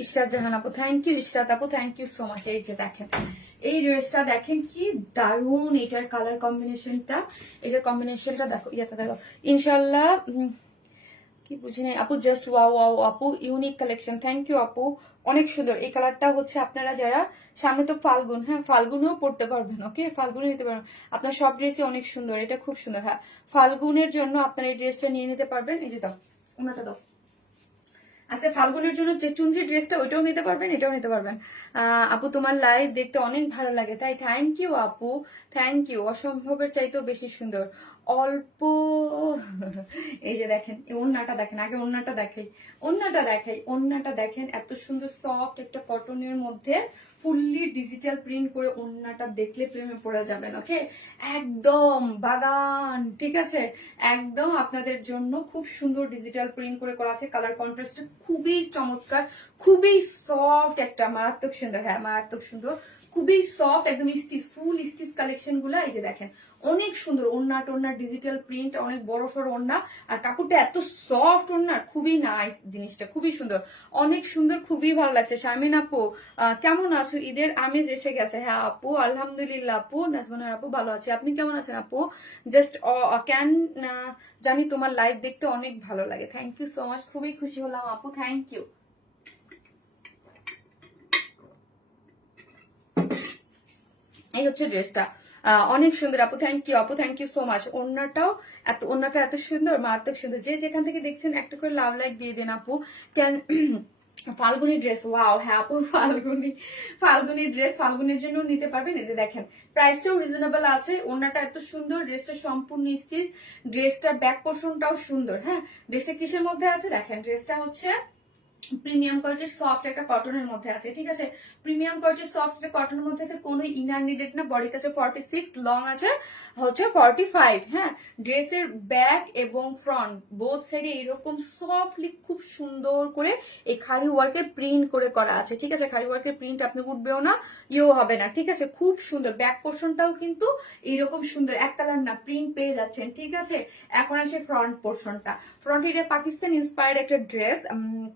ইশরাত জাহান আপু, থ্যাংক ইউ ইশরাত আপু, থ্যাংক ইউ সো মাচ। এই যে দেখেন এই ড্রেসটা দেখেন কি দারুন, এটার কালার কম্বিনেশনটা, এটার কম্বিনেশনটা দেখো, ইয়েটা দেখো, ইনশাল্লাহ কি বুঝি নাই আপু, জাস্ট ওয়াও ওয়াও আপু, ইউনিক কালেকশন, থ্যাংক ইউ আপু, অনেক সুন্দর। এই কালারটা হচ্ছে আপনারা যারা সামনে তো ফাল্গুন, হ্যাঁ ফাল্গুনেও পড়তে পারবেন, ওকে ফাল্গুনে নিতে পারবেন। আপনার সব ড্রেসই অনেক সুন্দর, এটা খুব সুন্দর, হ্যাঁ ফাল্গুনের জন্য আপনারা এই ড্রেসটা নিয়ে নিতে পারবেন। এই যে দাও ওনাটা দাও, আজকে ফাল্গুনের জন্য যে চুনরি ড্রেসটা ওইটাও নিতে পারবেন, এটাও নিতে পারবেন। আপু তোমার লাইভ দেখতে অনেক ভালো লাগে, তাই থ্যাংক ইউ আপু, থ্যাংক ইউ। অসম্ভবের চাইতেও বেশি সুন্দর, অল্প এই যে দেখেন এই ওড়নাটা দেখেন, আগে ওড়নাটা দেখাই, ওড়নাটা দেখেন এত সুন্দর সফট একটা কটনের মধ্যে ফুললি ডিজিটাল প্রিন্ট করে। ওড়নাটা দেখলে প্রেমে পড়ে যাবেন। ওকে, একদম বাগান, ঠিক আছে, একদম আপনাদের জন্য খুব সুন্দর ডিজিটাল প্রিন্ট করে করা আছে। কালার কন্ট্রাস্ট খুবই চমৎকার, খুবই সফট একটা, মারাত্মক সুন্দর, হ্যাঁ মারাত্মক সুন্দর, খুবই সফট একদম স্টিচ, ফুল স্টিচ কালেকশন গুলা। এই যে দেখেন অনেক সুন্দর ওড়না টোড়না, ডিজিটাল প্রিন্ট, অনেক বড় সড়ো ওড়না, আর কাপড়টা এত সফট ওড়না, খুবই নাইস জিনিসটা, খুবই সুন্দর, অনেক সুন্দর, খুবই ভালো লাগছে। শারমিন আপু কেমন আছো? ঈদের আমেজ এসে গেছে। হ্যাঁ আপু আলহামদুলিল্লাহ আপু, নাজমানার আপু ভালো আছে, আপনি কেমন আছেন আপু? জাস্ট ক্যান জানি তোমার লাইভ দেখতে অনেক ভালো লাগে। থ্যাংক ইউ সো মাচ, খুবই খুশি হলাম আপু, থ্যাংক ইউ। এই হচ্ছে ড্রেসটা, অনেক সুন্দর আপু, থ্যাংক ইউ আপু, থ্যাংক ইউ সো মাচ। ওড়নাটা এত সুন্দর, মারাত্মক সুন্দর। যে যেখান থেকে দেখছেন একটা করে লাভ লাইক দিয়ে দেন আপু। কেন ফাল্গুনি ড্রেস, ওয়াও, হ্যাঁ আপু ফাল্গুনি ড্রেস, ফাল্গুনির জন্য নিতে পারবেন। এতে দেখেন প্রাইসটাও রিজনেবল আছে, ওড়নাটা এত সুন্দর, ড্রেসটা সম্পূর্ণ স্টিচ, ড্রেসটার ব্যাক পোর্শনটাও সুন্দর। হ্যাঁ, ড্রেসটা কিসের মধ্যে আছে দেখেন, ড্রেসটা হচ্ছে প্রিমিয়াম কোয়ালিটির সফট একটা কটনের মধ্যে আছে, ঠিক আছে, প্রিমিয়াম কোয়ালিটির সফট একটা কটনের মধ্যে আছে, কোনো ইনার নিডেড না। বডিতে আছে 46, লং আছে হচ্ছে 45। হ্যাঁ, ড্রেসের ব্যাক এবং ফ্রন্ট বোথ সাইডে এরকম সফটলি খুব সুন্দর করে এই খাড়ি ওয়ার্কের প্রিন্ট করে করা আছে, ঠিক আছে, খাড়ি ওয়ার্কের প্রিন্ট আপনি উঠবেও না, ইয়েও হবে না, ঠিক আছে, খুব সুন্দর। ব্যাক পোর্শনটাও কিন্তু এইরকম সুন্দর, এক কালার না, প্রিন্ট পেয়ে যাচ্ছেন, ঠিক আছে। এখন আসে ফ্রন্ট পোর্শনটা, ফ্রন্ট এটা পাকিস্তান ইন্সপায়ার্ড একটা ড্রেস,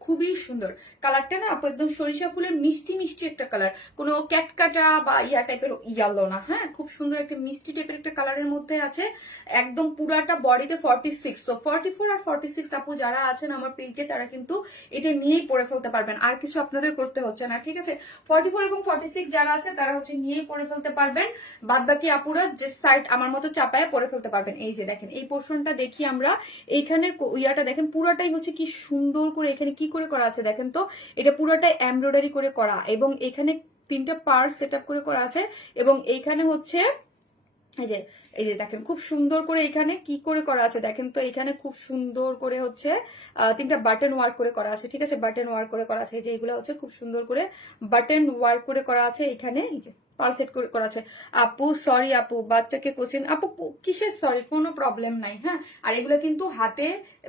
খুবই সুন্দর। কালারটা না আপু একদম সরিষা ফুলের মিষ্টি মিষ্টি একটা কালার, কোনো ক্যাটকাটা বা ইয়া টাইপের ইয়ালো না, হ্যাঁ খুব সুন্দর একটা মিষ্টি টাইপের একটা কালারের মধ্যে আছে। একদম পুরাটা বডিতে 46, তো 44 আর 46 আপু যারা আছেন আমার পেজে তারা কিন্তু এটা নিয়েই পরে ফেলতে পারবেন, আর কিছু আপনাদের করতে হচ্ছে না, ঠিক আছে। 44 এবং 46 যারা আছে তারা হচ্ছে নিয়েই পরে ফেলতে পারবেন, বাদ বাকি আপুরা যে সাইড আমার মতো চাপায় পরে ফেলতে পারবেন। এই যে দেখেন এই পোর্শনটা দেখি আমরা, এইখানের ইয়াটা দেখেন পুরাটাই হচ্ছে কি সুন্দর করে, এখানে কি করে করা আছে দেখেন তো, এটা পুরোটাই এমব্রয়ডারি করে করা, এবং এখানে 3টা পার্ট সেট আপ করে করা আছে, এবং এইখানে হচ্ছে এই যে দেখেন খুব সুন্দর করে এখানে কি করে করা আছে দেখেন তো, এখানে খুব সুন্দর করে হচ্ছে 3টা বাটন ওয়ার্ক করে করা আছে, ঠিক আছে, বাটন ওয়ার্ক করে করা আছে। এই যে এগুলো হচ্ছে খুব সুন্দর করে বাটন ওয়ার্ক করে করা আছে এখানে, এই যে পাল সেট করে করা আছে। আপু সরি আপু, বাচ্চাকে কোচিং আপু, কিসের সরি, কোনো প্রবলেম নাই। হ্যাঁ, আর এগুলো কিন্তু হাতে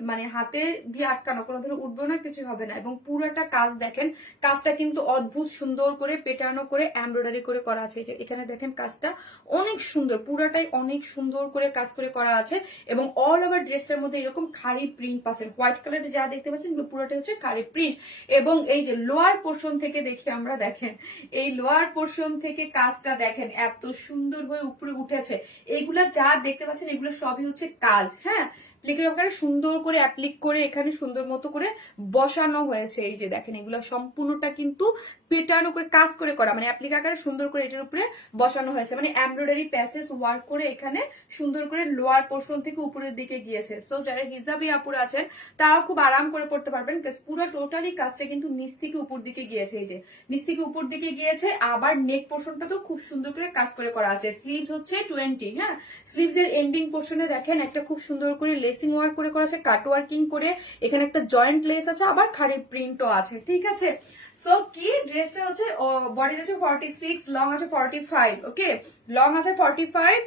মানে হাতে দিয়ে আটকানো, কোনো ধরনের উঠবে না, কিছু হবে না, এবং পুরোটা কাজ দেখেন, কাজটা কিন্তু অদ্ভুত সুন্দর করে পেটানো করে এমব্রয়ডারি করে করা আছে। যে এখানে দেখেন কাজটা অনেক সুন্দর, পুরাটাই অনেক সুন্দর করে কাজ করে করা আছে, এবং অল ওভার ড্রেসটার মধ্যে এরকম খাড়ি প্রিন্ট পাচ্ছেন, হোয়াইট কালারের যা দেখতে পাচ্ছেন এগুলো পুরোটাই হচ্ছে খাড়ি প্রিন্ট। এবং এই যে লোয়ার পোর্শন থেকে দেখি আমরা, দেখেন এই লোয়ার পোর্শন থেকে কাজটা দেখেন এত সুন্দর হয়ে উপরে উঠেছে। এইগুলা যা দেখতে পাচ্ছেন এগুলো সবই হচ্ছে কাজ, হ্যাঁ, প্লিকের ওখানে সুন্দর করে অ্যাপ্লিক করে এখানে সুন্দর মতো করে বসানো হয়েছে। এই যে দেখেন এগুলো সম্পূর্ণটা কিন্তু পেটানো করে কাজ করে করা, মানে অ্যাপ্লিক আকারে সুন্দর করে এটার উপরে বসানো হয়েছে, মানে এমব্রয়ডারি প্যাসেজ ওয়ার্ক করে এখানে সুন্দর করে লোয়ার পোর্শন থেকে উপরের দিকে গিয়েছে। সো যারা হিজাবি আপুরা আছেন তারাও খুব আরাম করে পড়তে পারবেন, পুরো টোটালি কাজটা কিন্তু নিচ থেকে উপর দিকে গিয়েছে, এই যে নিচ থেকে উপর দিকে গিয়েছে। আবার নেক পোর্শনটা তো খুব সুন্দর করে কাজ করে করা আছে। স্লিভস হচ্ছে 20, হ্যাঁ, স্লিভস এর এন্ডিং পোর্শনে দেখেন একটা খুব সুন্দর করে লেসিং ওয়ার্ক করে করা আছে, কাট ওয়ার্কিং করে, এখানে একটা জয়েন্ট লেস আছে, আবার খাড়ি প্রিন্টও আছে, ঠিক আছে। সো কি ড্রেসটা হচ্ছে বডি আছে 46, লং আছে 45, ওকে, লং আছে 45,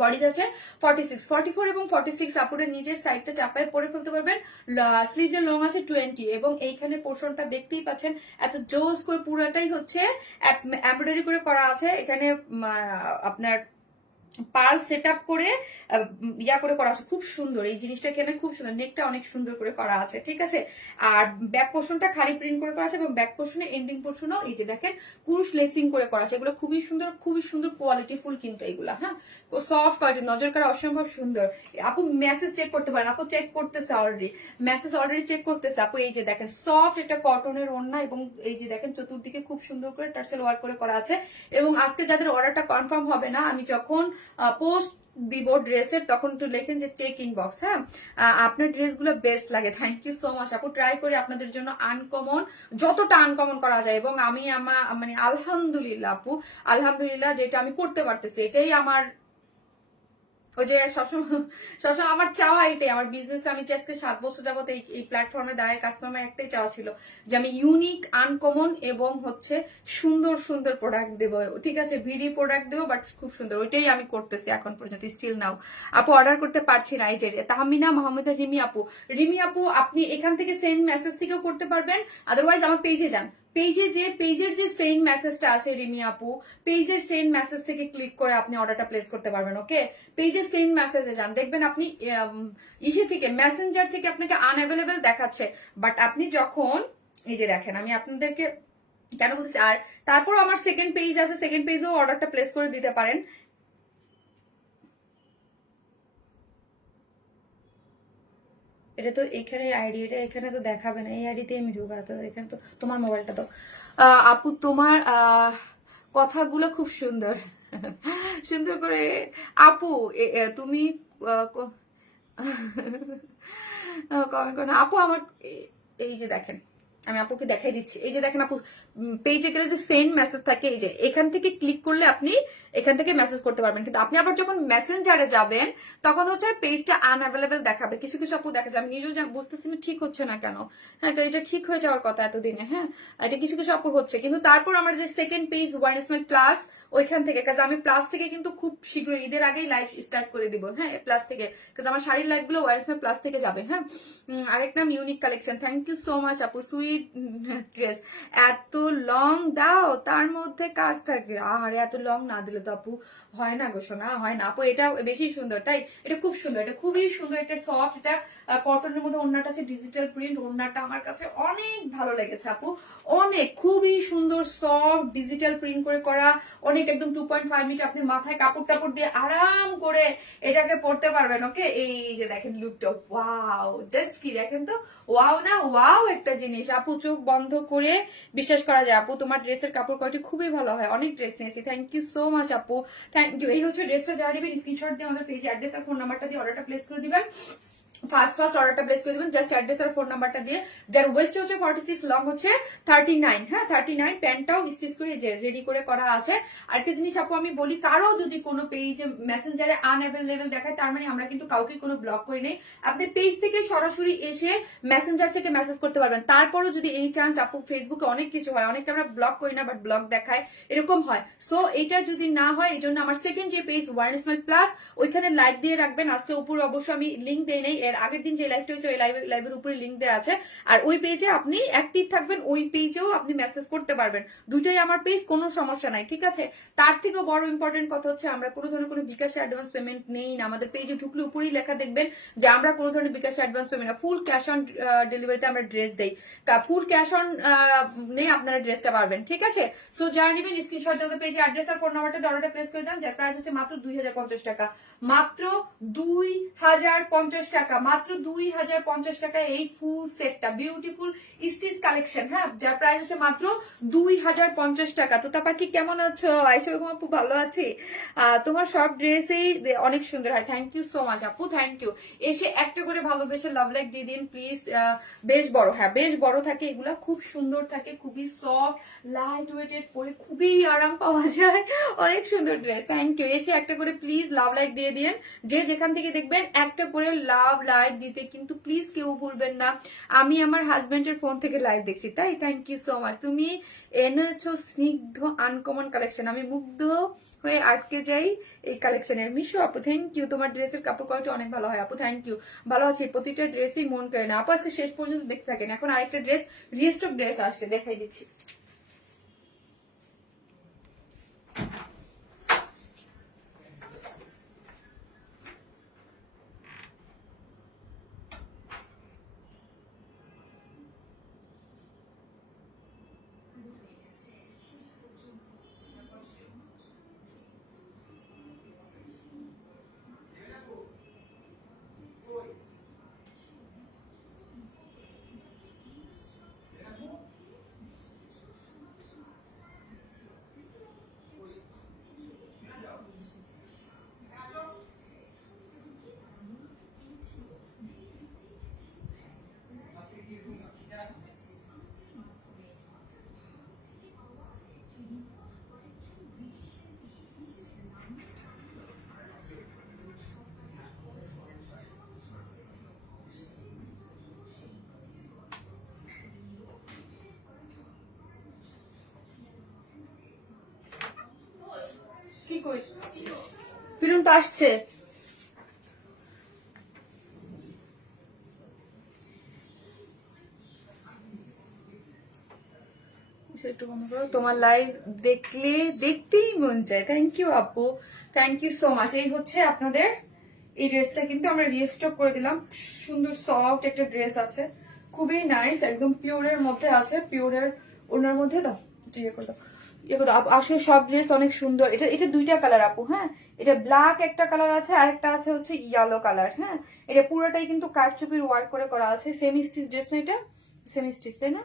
বডিতে আছে 46, 44 এবং 46 আপুরের নিজের সাইডটা চাপায় পরে ফেলতে পারবেন। স্লিভের লং আছে 20, এবং এইখানে পোর্শনটা দেখতেই পাচ্ছেন এত জোস করে পুরাটাই হচ্ছে এমব্রয়ডারি করে করা আছে। এখানে আপনার পার্ল সেট আপ করে ইয়া করে করা আছে, খুব সুন্দর এই জিনিসটা, এখানে খুব সুন্দর, নেকটা অনেক সুন্দর করে করা আছে, ঠিক আছে। আর ব্যাক পোর্শনটা খালি প্রিন্ট করে করা আছে, এবং ব্যাক পোর্শনে এন্ডিং পোর্শনও এই যে দেখেন কুরুশ লেসিং করে করা আছে। এগুলো খুবই সুন্দর কোয়ালিটি ফুল কিন্তু এগুলা, হ্যাঁ, সফট কোয়ালিটি, নজর করা অসম্ভব সুন্দর। আপু মেসেজ চেক করতে পারেন, আপু চেক করতেছে অলরেডি, মেসেজ অলরেডি চেক করতেছে আপু। এই যে দেখেন সফট এটা কটনের ওড়না, এবং এই যে দেখেন চতুর্দিকে খুব সুন্দর করে টার্সেল ওয়ার্ক করে করা আছে। এবং আজকে যাদের অর্ডারটা কনফার্ম হবে না, আমি যখন পোস্ট দিব ড্রেসের তখন একটু লেখেন যে চেক ইনবক্স, হ্যাঁ, আপনার ড্রেসগুলো বেস্ট লাগে। থ্যাংক ইউ সো মাচ আপু, ট্রাই করি আপনাদের জন্য আনকমন, যতটা আনকমন করা যায়, এবং আমি আমার মানে আলহামদুলিল্লাহ আপু, আলহামদুলিল্লাহ যেটা আমি করতে পারতেছি এটাই আমার ওই যে সবসময় সবসময় আমার চাওয়া এটাই, আমার বিজনেস আমি যে আজকে 7 বছর যাবত এই প্ল্যাটফর্মে দাঁড়ায় কাজ করে, আমার একটাই চাওয়া ছিল যে আমি ইউনিক, আনকমন এবং হচ্ছে সুন্দর সুন্দর প্রোডাক্ট দেবো, ঠিক আছে, ভিডি প্রোডাক্ট দেবো, বাট খুব সুন্দর, ওইটাই আমি করতেছি এখন পর্যন্ত, স্টিল নাও। আপু অর্ডার করতে পারছি না, এই যে তাহমিনা মোহাম্মদ রিমি আপু, রিমি আপু আপনি এখান থেকে সেন্ড মেসেজ থেকেও করতে পারবেন, আদারওয়াইজ আমার পেজে যান, পেজের যে সেন্ড মেসেজটা আছে রিমি আপু, পেজের সেন্ড মেসেজ থেকে ক্লিক করে আপনি অর্ডারটা প্লেস করতে পারবেন। ওকে, পেজের সেন্ড মেসেজে যান, দেখবেন আপনি ইসে থেকে মেসেঞ্জার থেকে আপনাকে আনঅ্যাভেলেবেল দেখাচ্ছে, বাট আপনি যখন এই যে দেখেন, আমি আপনাদেরকে কেন বলতেছি, আর তারপর আমার সেকেন্ড পেজ আছে, সেকেন্ড পেজেও অর্ডারটা প্লেস করে দিতে পারেন। এটা তো এখানে আইডি, এটা এখানে তো দেখাবে না, এই আইডিতে আমি ঢোকা, তো এখানে তো তোমার মোবাইলটা তো আপু তোমার কথাগুলো খুব সুন্দর সুন্দর করে আপু, তুমি কমেন্ট করো না আপু আমার, এই যে দেখেন আমি আপুকে দেখাই দিচ্ছি, এই যে দেখেন আপু, পেজে গেলে যে সেন্ড মেসেজ থাকে, এই যে এখান থেকে ক্লিক করলে আপনি এখান থেকে মেসেজ করতে পারবেন, কিন্তু আপনি আবার যখন মেসেঞ্জারে যাবেন তখন হচ্ছে পেজটা আনঅ্যাভেলেবেল দেখাবে, কিছু কিছু আপু দেখা যায়, আমি নিজেও বুঝতেছি না ঠিক হচ্ছে না কেন, হ্যাঁ তো এটা ঠিক হয়ে যাওয়ার কথা এতদিনে, হ্যাঁ এটা কিছু কিছু আপুর হচ্ছে, কিন্তু তারপর আমার যে second page one smile plus, ওইখান থেকে, কাজ আমি প্লাস থেকে কিন্তু খুব শীঘ্রই ঈদের আগেই লাইভ স্টার্ট করে দিব, হ্যাঁ প্লাস থেকে, কাজ আমার শাড়ির লাইভ গুলো ওয়ান স্মাইল প্লাস থেকে যাবে, হ্যাঁ। আরেক নাম unique collection, thank you so much আপু, সুইট ড্রেস, এত লং দাও তার মধ্যে কাজ থাকে, আর এত লং না দিলে তো আপু হয় না গো সোনা, হয় না আপু, এটা বেশি সুন্দর, তাই এটা খুব সুন্দর, এটা খুবই সুন্দর, এটা সফট, এটা কটনের মধ্যে, ওড়নাটা আছে ডিজিটাল প্রিন্ট, ওড়নাটা আমার কাছে অনেক ভালো লেগেছে আপু, অনেক খুবই সুন্দর সফট ডিজিটাল প্রিন্ট করে করা, অনেক একদম 2.5 মিটার, আপনি মাথায় কাপড় টাপড় দিয়ে আরাম করে এটাকে পরতে পারবেন। ওকে, এই যে দেখেন লুকটা, ওয়াও, জাস্ট কি দেখেন তো, ওয়াও না, ওয়াও একটা জিনিস আপু, চোখ বন্ধ করে বিশ্বাস করা যায় আপু, তোমার ড্রেসের কাপড় কোয়ালিটি খুবই ভালো হয়, অনেক ড্রেস নিয়েছি, থ্যাংক ইউ সো মাচ আপু, থ্যাংক ইউ। এই হচ্ছে ড্রেসটা, যারা নেবেন স্ক্রিনশট দিয়ে আমাদের পেজে অ্যাড্রেস আর ফোন নাম্বারটা দিয়ে অর্ডারটা প্লেস করে দিবেন, ফার্স্ট অর্ডারটা প্লেস করে দিবেন, জাস্ট অ্যাড্রেস আর ফোন নাম্বারটা দিয়ে, যার ওয়েস্ট হচ্ছে 46, লং হচ্ছে 39, হ্যাঁ 39, প্যান্টটাও স্টিচ করে যে রেডি করে করা আছে। আরেকটা জিনিস আপু আমি বলি, কারো যদি কোনো পেজে মেসেঞ্জারে আনঅ্যাভেলেবল দেখায়, তার মানে আমরা কিন্তু কাউকে কোনো ব্লক করি নেই, আপনি পেজ থেকে সরাসরি এসে মেসেঞ্জার থেকে মেসেজ করতে পারবেন, তারপরও যদি এনি চান্স আপু, ফেসবুকে অনেক কিছু হয়, অনেকটা আমরা ব্লক করি না বাট ব্লক দেখায়, এরকম হয়, সো এটা যদি না হয়, এই জন্য আমার সেকেন্ড যে পেজ ওয়ান স্মাইল প্লাস, ওইখানে লাইক দিয়ে রাখবেন, আজকে উপরে অবশ্য আমি লিঙ্ক দেই নেই, এর আগের দিন যে লাইভটা হয়েছে ওই লাইভের উপরে লিঙ্ক দেওয়া আছে, আর ওই পেজে আপনি অ্যাক্টিভ থাকবেন, ওই পেজেও আপনি মেসেজ করতে পারবেন, দুইটাই আমার পেজ, কোনো সমস্যা নাই, ঠিক আছে। তার থেকেও বড় ইম্পর্টেন্ট কথা হচ্ছে, আমরা কোনো ধরনের কোনো বিকাশে অ্যাডভান্স পেমেন্ট নেই না, আমাদের পেজে ঢুকলে উপরেই লেখা দেখবেন যে আমরা কোনো ধরনের বিকাশে অ্যাডভান্স পেমেন্ট না, ফুল ক্যাশ অন ডেলিভারিতে আমরা ড্রেস দেই, ফুল ক্যাশ অন নেই, আপনারা ড্রেসটা পারবেন, ঠিক আছে। সো যারা নেবেন স্ক্রিনশট দিয়ে পেজে অ্যাড্রেস আর ফোন নাম্বারটা অর্ডারটা প্লেস করে দেন, যার প্রাইস হচ্ছে মাত্র 2050 টাকা, মাত্র 2050 টাকা, মাত্র 2050 টাকা, এই ফুল সেটটা বিউটিফুল স্টিচ কালেকশন, হ্যাঁ যার প্রাইস হচ্ছে মাত্র 2050 টাকা। তো তারপর কি কেমন আছো আয়শা বেগম আপু? ভালো আছি, তোমার সব ড্রেসেই অনেক সুন্দর হয়, থ্যাংক ইউ সো মাচ আপু, থ্যাংক ইউ। এসে একটা করে ভালোবেসে লাভ লাইক দিয়ে দিন প্লিজ, বেশ বড়, হ্যাঁ বেশ বড় থাকে, এগুলা খুব সুন্দর থাকে, খুবই সফট লাইট ওয়েটেড, পরে খুবই আরাম পাওয়া যায়, অনেক সুন্দর ড্রেস, থ্যাংক ইউ। এসে একটা করে প্লিজ লাভ লাইক দিয়ে দিন, যে যেখান থেকে দেখবেন একটা করে লাভ লাইক দিতে কিন্তু প্লিজ কেউ ভুলবেন না। আমি আমার হাজবেন্ডের ফোন থেকে লাইভ দেখছি, তাই থ্যাংক ইউ সো মাচ। তুমি এনেছো স্নিগ্ধ আনকমন কালেকশন, আমি মুগ্ধ হয়ে আটকে যাই এই কালেকশনে। মিশো আপু থ্যাংক ইউ, তোমার ড্রেসের কাপড় কোয়ালিটি অনেক ভালো হয় আপু, থ্যাংক ইউ। ভালো আছি, প্রতিটা ড্রেসই মন করে না আপু, আজকে শেষ পর্যন্ত দেখতে থাকেন। এখন আরেকটা ড্রেস, রিস্টক ড্রেস আসছে, দেখাই দিচ্ছি। ফিরুন তো আসছে। একটু বন্ধ করো, তোমার লাইভ দেখলে দেখতেই মন চায়। থ্যাংক ইউ আপু, থ্যাংক ইউ সো মাচ। এই হচ্ছে আপনাদের এই ড্রেসটা কিন্তু আমরা রিস্টক করে দিলাম। সুন্দর সফট একটা ড্রেস আছে, খুবই নাইস, একদম পিওরের মধ্যে আছে, পিওরের ওনার মধ্যে দাও ইয়ে করে দাও, ইয়ে করে দাও। আসলে সব ড্রেস অনেক সুন্দর। এটা এটা দুইটা কালার আপু, হ্যাঁ এটা ব্ল্যাক একটা কালার আছে, আর একটা আছে হচ্ছে ইয়েলো কালার। হ্যাঁ এটা পুরোটাই কিন্তু কারচুপির ওয়ার্ক করে করা আছে। সেমি স্টিচ ড্রেস না এটা? সেমি স্টিচ তাই না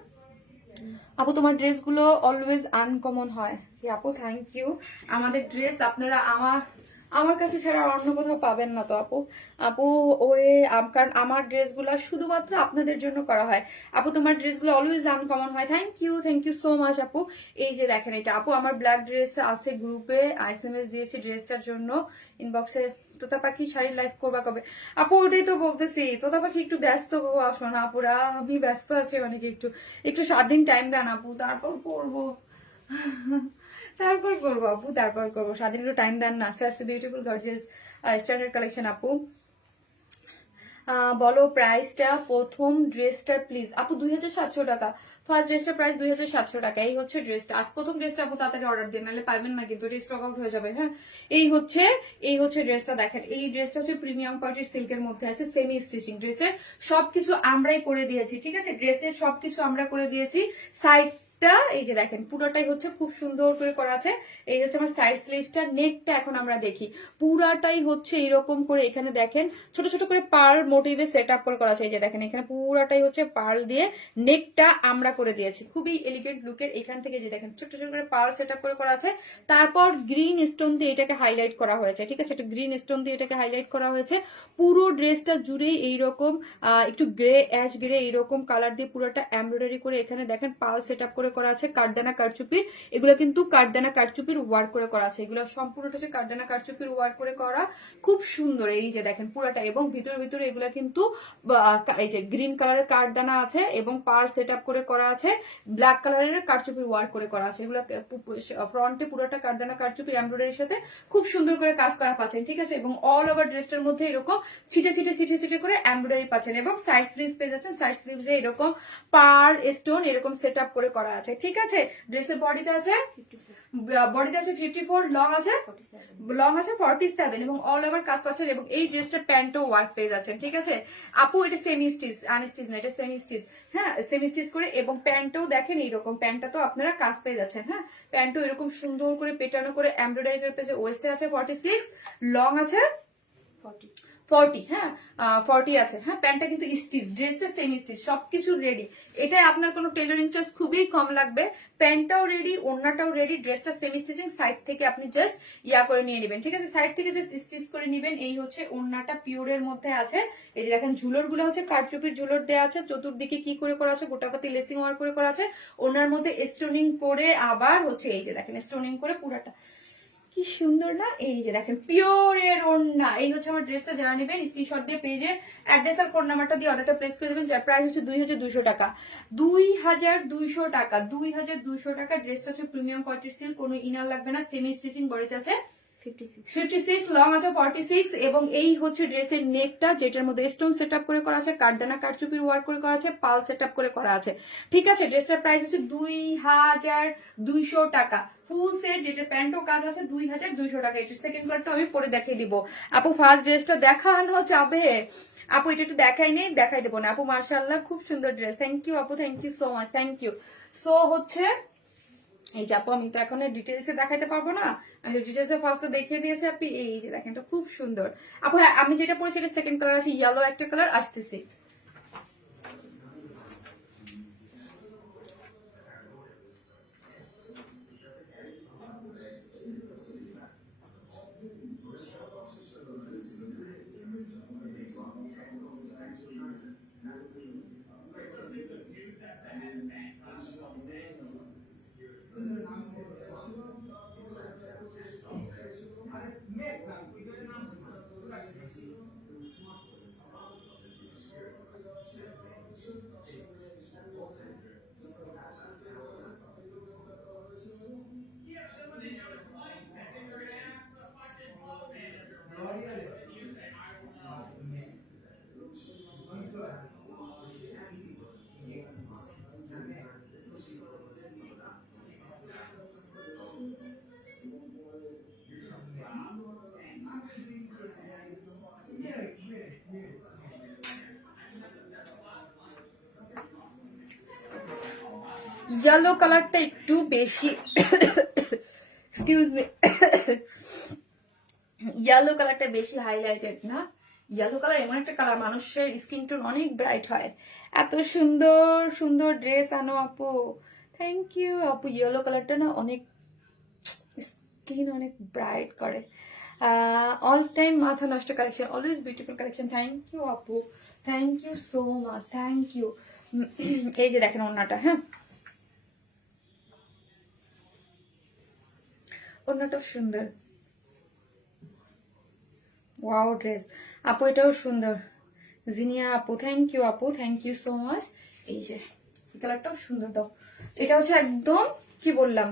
আপু? তোমার ড্রেসগুলো অলওয়েজ আনকমন হয়। জি আপু থ্যাংক ইউ। আমাদের ড্রেস আপনারা আমার আমার কাছে ছাড়া অন্য কোথাও পাবেন না তো আপু। আপু ওরে কারণ আমার ড্রেসগুলো শুধুমাত্র আপনাদের জন্য করা হয়। আপু তোমার ড্রেসগুলো অলওয়েজ আনকমন হয়। থ্যাংক ইউ সো মাচ আপু। এই যে দেখেন এটা আপু আমার ব্ল্যাক ড্রেস আছে, গ্রুপে SMS দিয়েছি ড্রেসটার জন্য, ইনবক্সে। তোতা পাখি শাড়ির লাইভ করবা কবে? আপু ওটাই তো বলতেছি, তোতা পাখি একটু ব্যস্ত গো, আসো না আপুরা, আমি ব্যস্ত আছি অনেক, একটু একটু 7 দিন টাইম দেন আপু, তারপর করবো। তারপর করবো আপু, তারপর করবো, 7 দিন একটু টাইম দেন না। বিউটিফুল গর্জিয়াস স্ট্যান্ডার্ড কালেকশন আপু। বলো প্রাইসটা প্রথম ড্রেসটার প্লিজ আপু। 2700 টাকা ফার্স্ট ড্রেসটার প্রাইস, 2700 টাকা। এই হচ্ছে ড্রেসটা, আজ প্রথম ড্রেসটা আপু তাড়াতাড়ি অর্ডার দিন, নাহলে পাবেন না কিন্তু, এটা স্টক আউট হয়ে যাবে। হ্যাঁ এই হচ্ছে ড্রেসটা দেখেন। এই ড্রেসটা হচ্ছে প্রিমিয়াম কোয়ালিটির সিল্কের মধ্যে আছে, সেমি স্টিচিং। ড্রেসের সবকিছু আমরাই করে দিয়েছি, ঠিক আছে, ড্রেসের সবকিছু আমরা করে দিয়েছি। সাইড এই যে দেখেন পুরোটাই হচ্ছে খুব সুন্দর করে করা আছে। এই হচ্ছে আমার সাইড স্লিভসটা। নেকটা এখন আমরা দেখি, পুরাটাই হচ্ছে এরকম করে, এখানে দেখেন ছোট ছোট করে পার্ল মোটিভে সেট আপ করে করা আছে। এই যে দেখেন এখানে পুরাটাই হচ্ছে পার্ল দিয়ে নেকটা আমরা করে দিয়েছি, খুবই এলিগেন্ট লুকের। এখান থেকে যে দেখেন ছোট ছোট করে পার্ল সেট আপ করে করা আছে। তারপর গ্রিন স্টোন দিয়ে এটাকে হাইলাইট করা হয়েছে, ঠিক আছে, এটা গ্রিন স্টোন দিয়ে এটাকে হাইলাইট করা হয়েছে। পুরো ড্রেসটা জুড়ে এইরকম একটু গ্রে অ্যাশ গ্রে এইরকম কালার দিয়ে পুরোটা এমব্রয়ডারি করে এখানে দেখেন পার্ল সেট আপ করে করা আছে। কাঠদানা কারচুপি, এগুলো কিন্তু কাঠদানা কারচুপির ওয়ার্ক করে করা আছে, এগুলো সম্পূর্ণটা হচ্ছে কাঠদানা কারচুপির ওয়ার্ক করে করা, খুব সুন্দর। এই যে দেখেন পুরাটা, এবং ভিতরে ভিতরে এগুলা কিন্তু এই যে গ্রিন কালারের কাঠদানা আছে এবং পার সেট আপ করে করা আছে, ব্ল্যাক কালারের কারচুপির ওয়ার্ক করে করা আছে। এগুলো ফ্রন্টে পুরোটা কাঠদানা কারচুপি এমব্রয়ডারির সাথে খুব সুন্দর করে কাজ করা পাচ্ছেন, ঠিক আছে। এবং অল ওভার ড্রেসটার মধ্যে এরকম ছিটে ছিটে ছিটে ছিটে করে এমব্রয়ডারি পাচ্ছেন, এবং সাইড স্লিভস পেয়ে যাচ্ছেন। সাইড স্লিভসে এরকম পার স্টোন এরকম সেট আপ করে করা আছে, ঠিক আছে। ড্রেসের বডিতে আছে 54, লং আছে 47, এবং অল ওভার কাজ পাচ্ছেন। এবং এই ড্রেসটার প্যান্টও ওয়ার্ক পেয়ে যাচ্ছেন, ঠিক আছে আপু। এটা সেমি স্টিচ, আনস্টিচ না, এটা সেমি স্টিচ। হ্যাঁ সেমি স্টিচ করে, এবং প্যান্টও দেখেন এইরকম, প্যান্টটা তো আপনারা কাজ পেয়ে যাচ্ছেন। হ্যাঁ প্যান্টও এরকম সুন্দর করে পেটানো করে এমব্রয়ডারি করে পেয়েছে। ওয়েস্টে আছে 46, লং আছে 40। হ্যাঁ 40 আছে। হ্যাঁ প্যান্টটা কিন্তু স্টিচ, ড্রেসটা সেমি স্টিচ, সবকিছু রেডি। এটাই আপনার কোনো টেলারিং চার্জ খুবই কম লাগবে। প্যান্টটাও রেডি, ওড়নাটাও রেডি, ড্রেসটা সেমি স্টিচিং। সাইড থেকে আপনি জাস্ট করে নিয়ে নেবেন, ঠিক আছে, সাইড থেকে জাস্ট স্টিচ করে নেবেন। এই হচ্ছে ওড়নাটা পিওরের মধ্যে আছে। এই যে দেখেন ঝুলোর গুলো হচ্ছে কারচুপির ঝুলোর দেওয়া আছে, চতুর্দিকে কি করে করা আছে, গোটাপাতি লেসিং ওয়ার্ক করে করা আছে। ওড়নার মধ্যে স্টোনিং করে আবার হচ্ছে এই যে দেখেন স্টোনিং করে পুরাটা, কি সুন্দর না। এই যে দেখেন পিওর এর ওড়না। এই হচ্ছে আমার ড্রেসটা, যারা নেবেন স্ক্রিনশট দিয়ে পেজে অ্যাড্রেস আর ফোন নাম্বারটা দিয়ে অর্ডারটা প্লেস করে দেবেন, যার প্রাইস হচ্ছে 2200 টাকা। 2200 টাকা, 2200 টাকা। ড্রেসটা হচ্ছে প্রিমিয়াম কোয়ালিটির সিল্ক, কোনো ইনার লাগবে না, সেমি স্টিচিং, বডিতে আছে 56, লং আছে 46। এবং এই হচ্ছে ড্রেসের নেকটা, যেটার মধ্যে স্টোন সেট আপ করে করা আছে, কাঠদানা কারচুপির ওয়ার্ক করে করা আছে, পাল সেট আপ করে করা আছে, ঠিক আছে। ড্রেসটার প্রাইস হচ্ছে 2200 টাকা। ফুল সেট, যেটা প্যান্টও কাজ আছে, 2200 টাকা। এটা সেকেন্ড পার্টটা আমি পরে দেখিয়ে দিব আপু। ফার্স্ট ড্রেসটা দেখানো যাবে আপু? এটা একটু দেখাই নেই, দেখাই দেবো না আপু। মার্শাল্লাহ খুব সুন্দর ড্রেস। থ্যাংক ইউ আপু, thank you so much, thank you. So হচ্ছে এই যে আপু, আমি তো এখন ডিটেলসে দেখাইতে পারবো না, আমি ডিটেলসে ফার্স্টে দেখিয়ে দিয়েছি আপনি। এই যে দেখেন এটা খুব সুন্দর আপু। হ্যাঁ আমি যেটা পরেছি এটা সেকেন্ড কালার আছে, ইয়েলো একটা কালার আসতেছি। ইয়েলো কালারটা একটু বেশি এক্সকিউজ মি, ইয়েলো কালারটা বেশি হাইলাইটেড না। ইয়েলো কালার এমন একটা কালার মানুষের স্কিন টোন অনেক ব্রাইট হয়। এত সুন্দর সুন্দর ড্রেস আনো আপু, থ্যাংক ইউ আপু। ইয়েলো কালারটা না অনেক স্কিন অনেক ব্রাইট করে। অল টাইম মাথা নষ্ট collection, always beautiful collection. Thank you আপু, thank you so much, thank you. এই যে দেখেন ওড়নাটা, হ্যাঁ ওড়নাটা সুন্দর। ওয়াও ড্রেস আপু, এটাও সুন্দর। জিনিয়া আপু থ্যাংক ইউ আপু, থ্যাংক ইউ সো মাচ। এই যে এই কালারটাও সুন্দর দাও। এটা হচ্ছে একদম কি বললাম,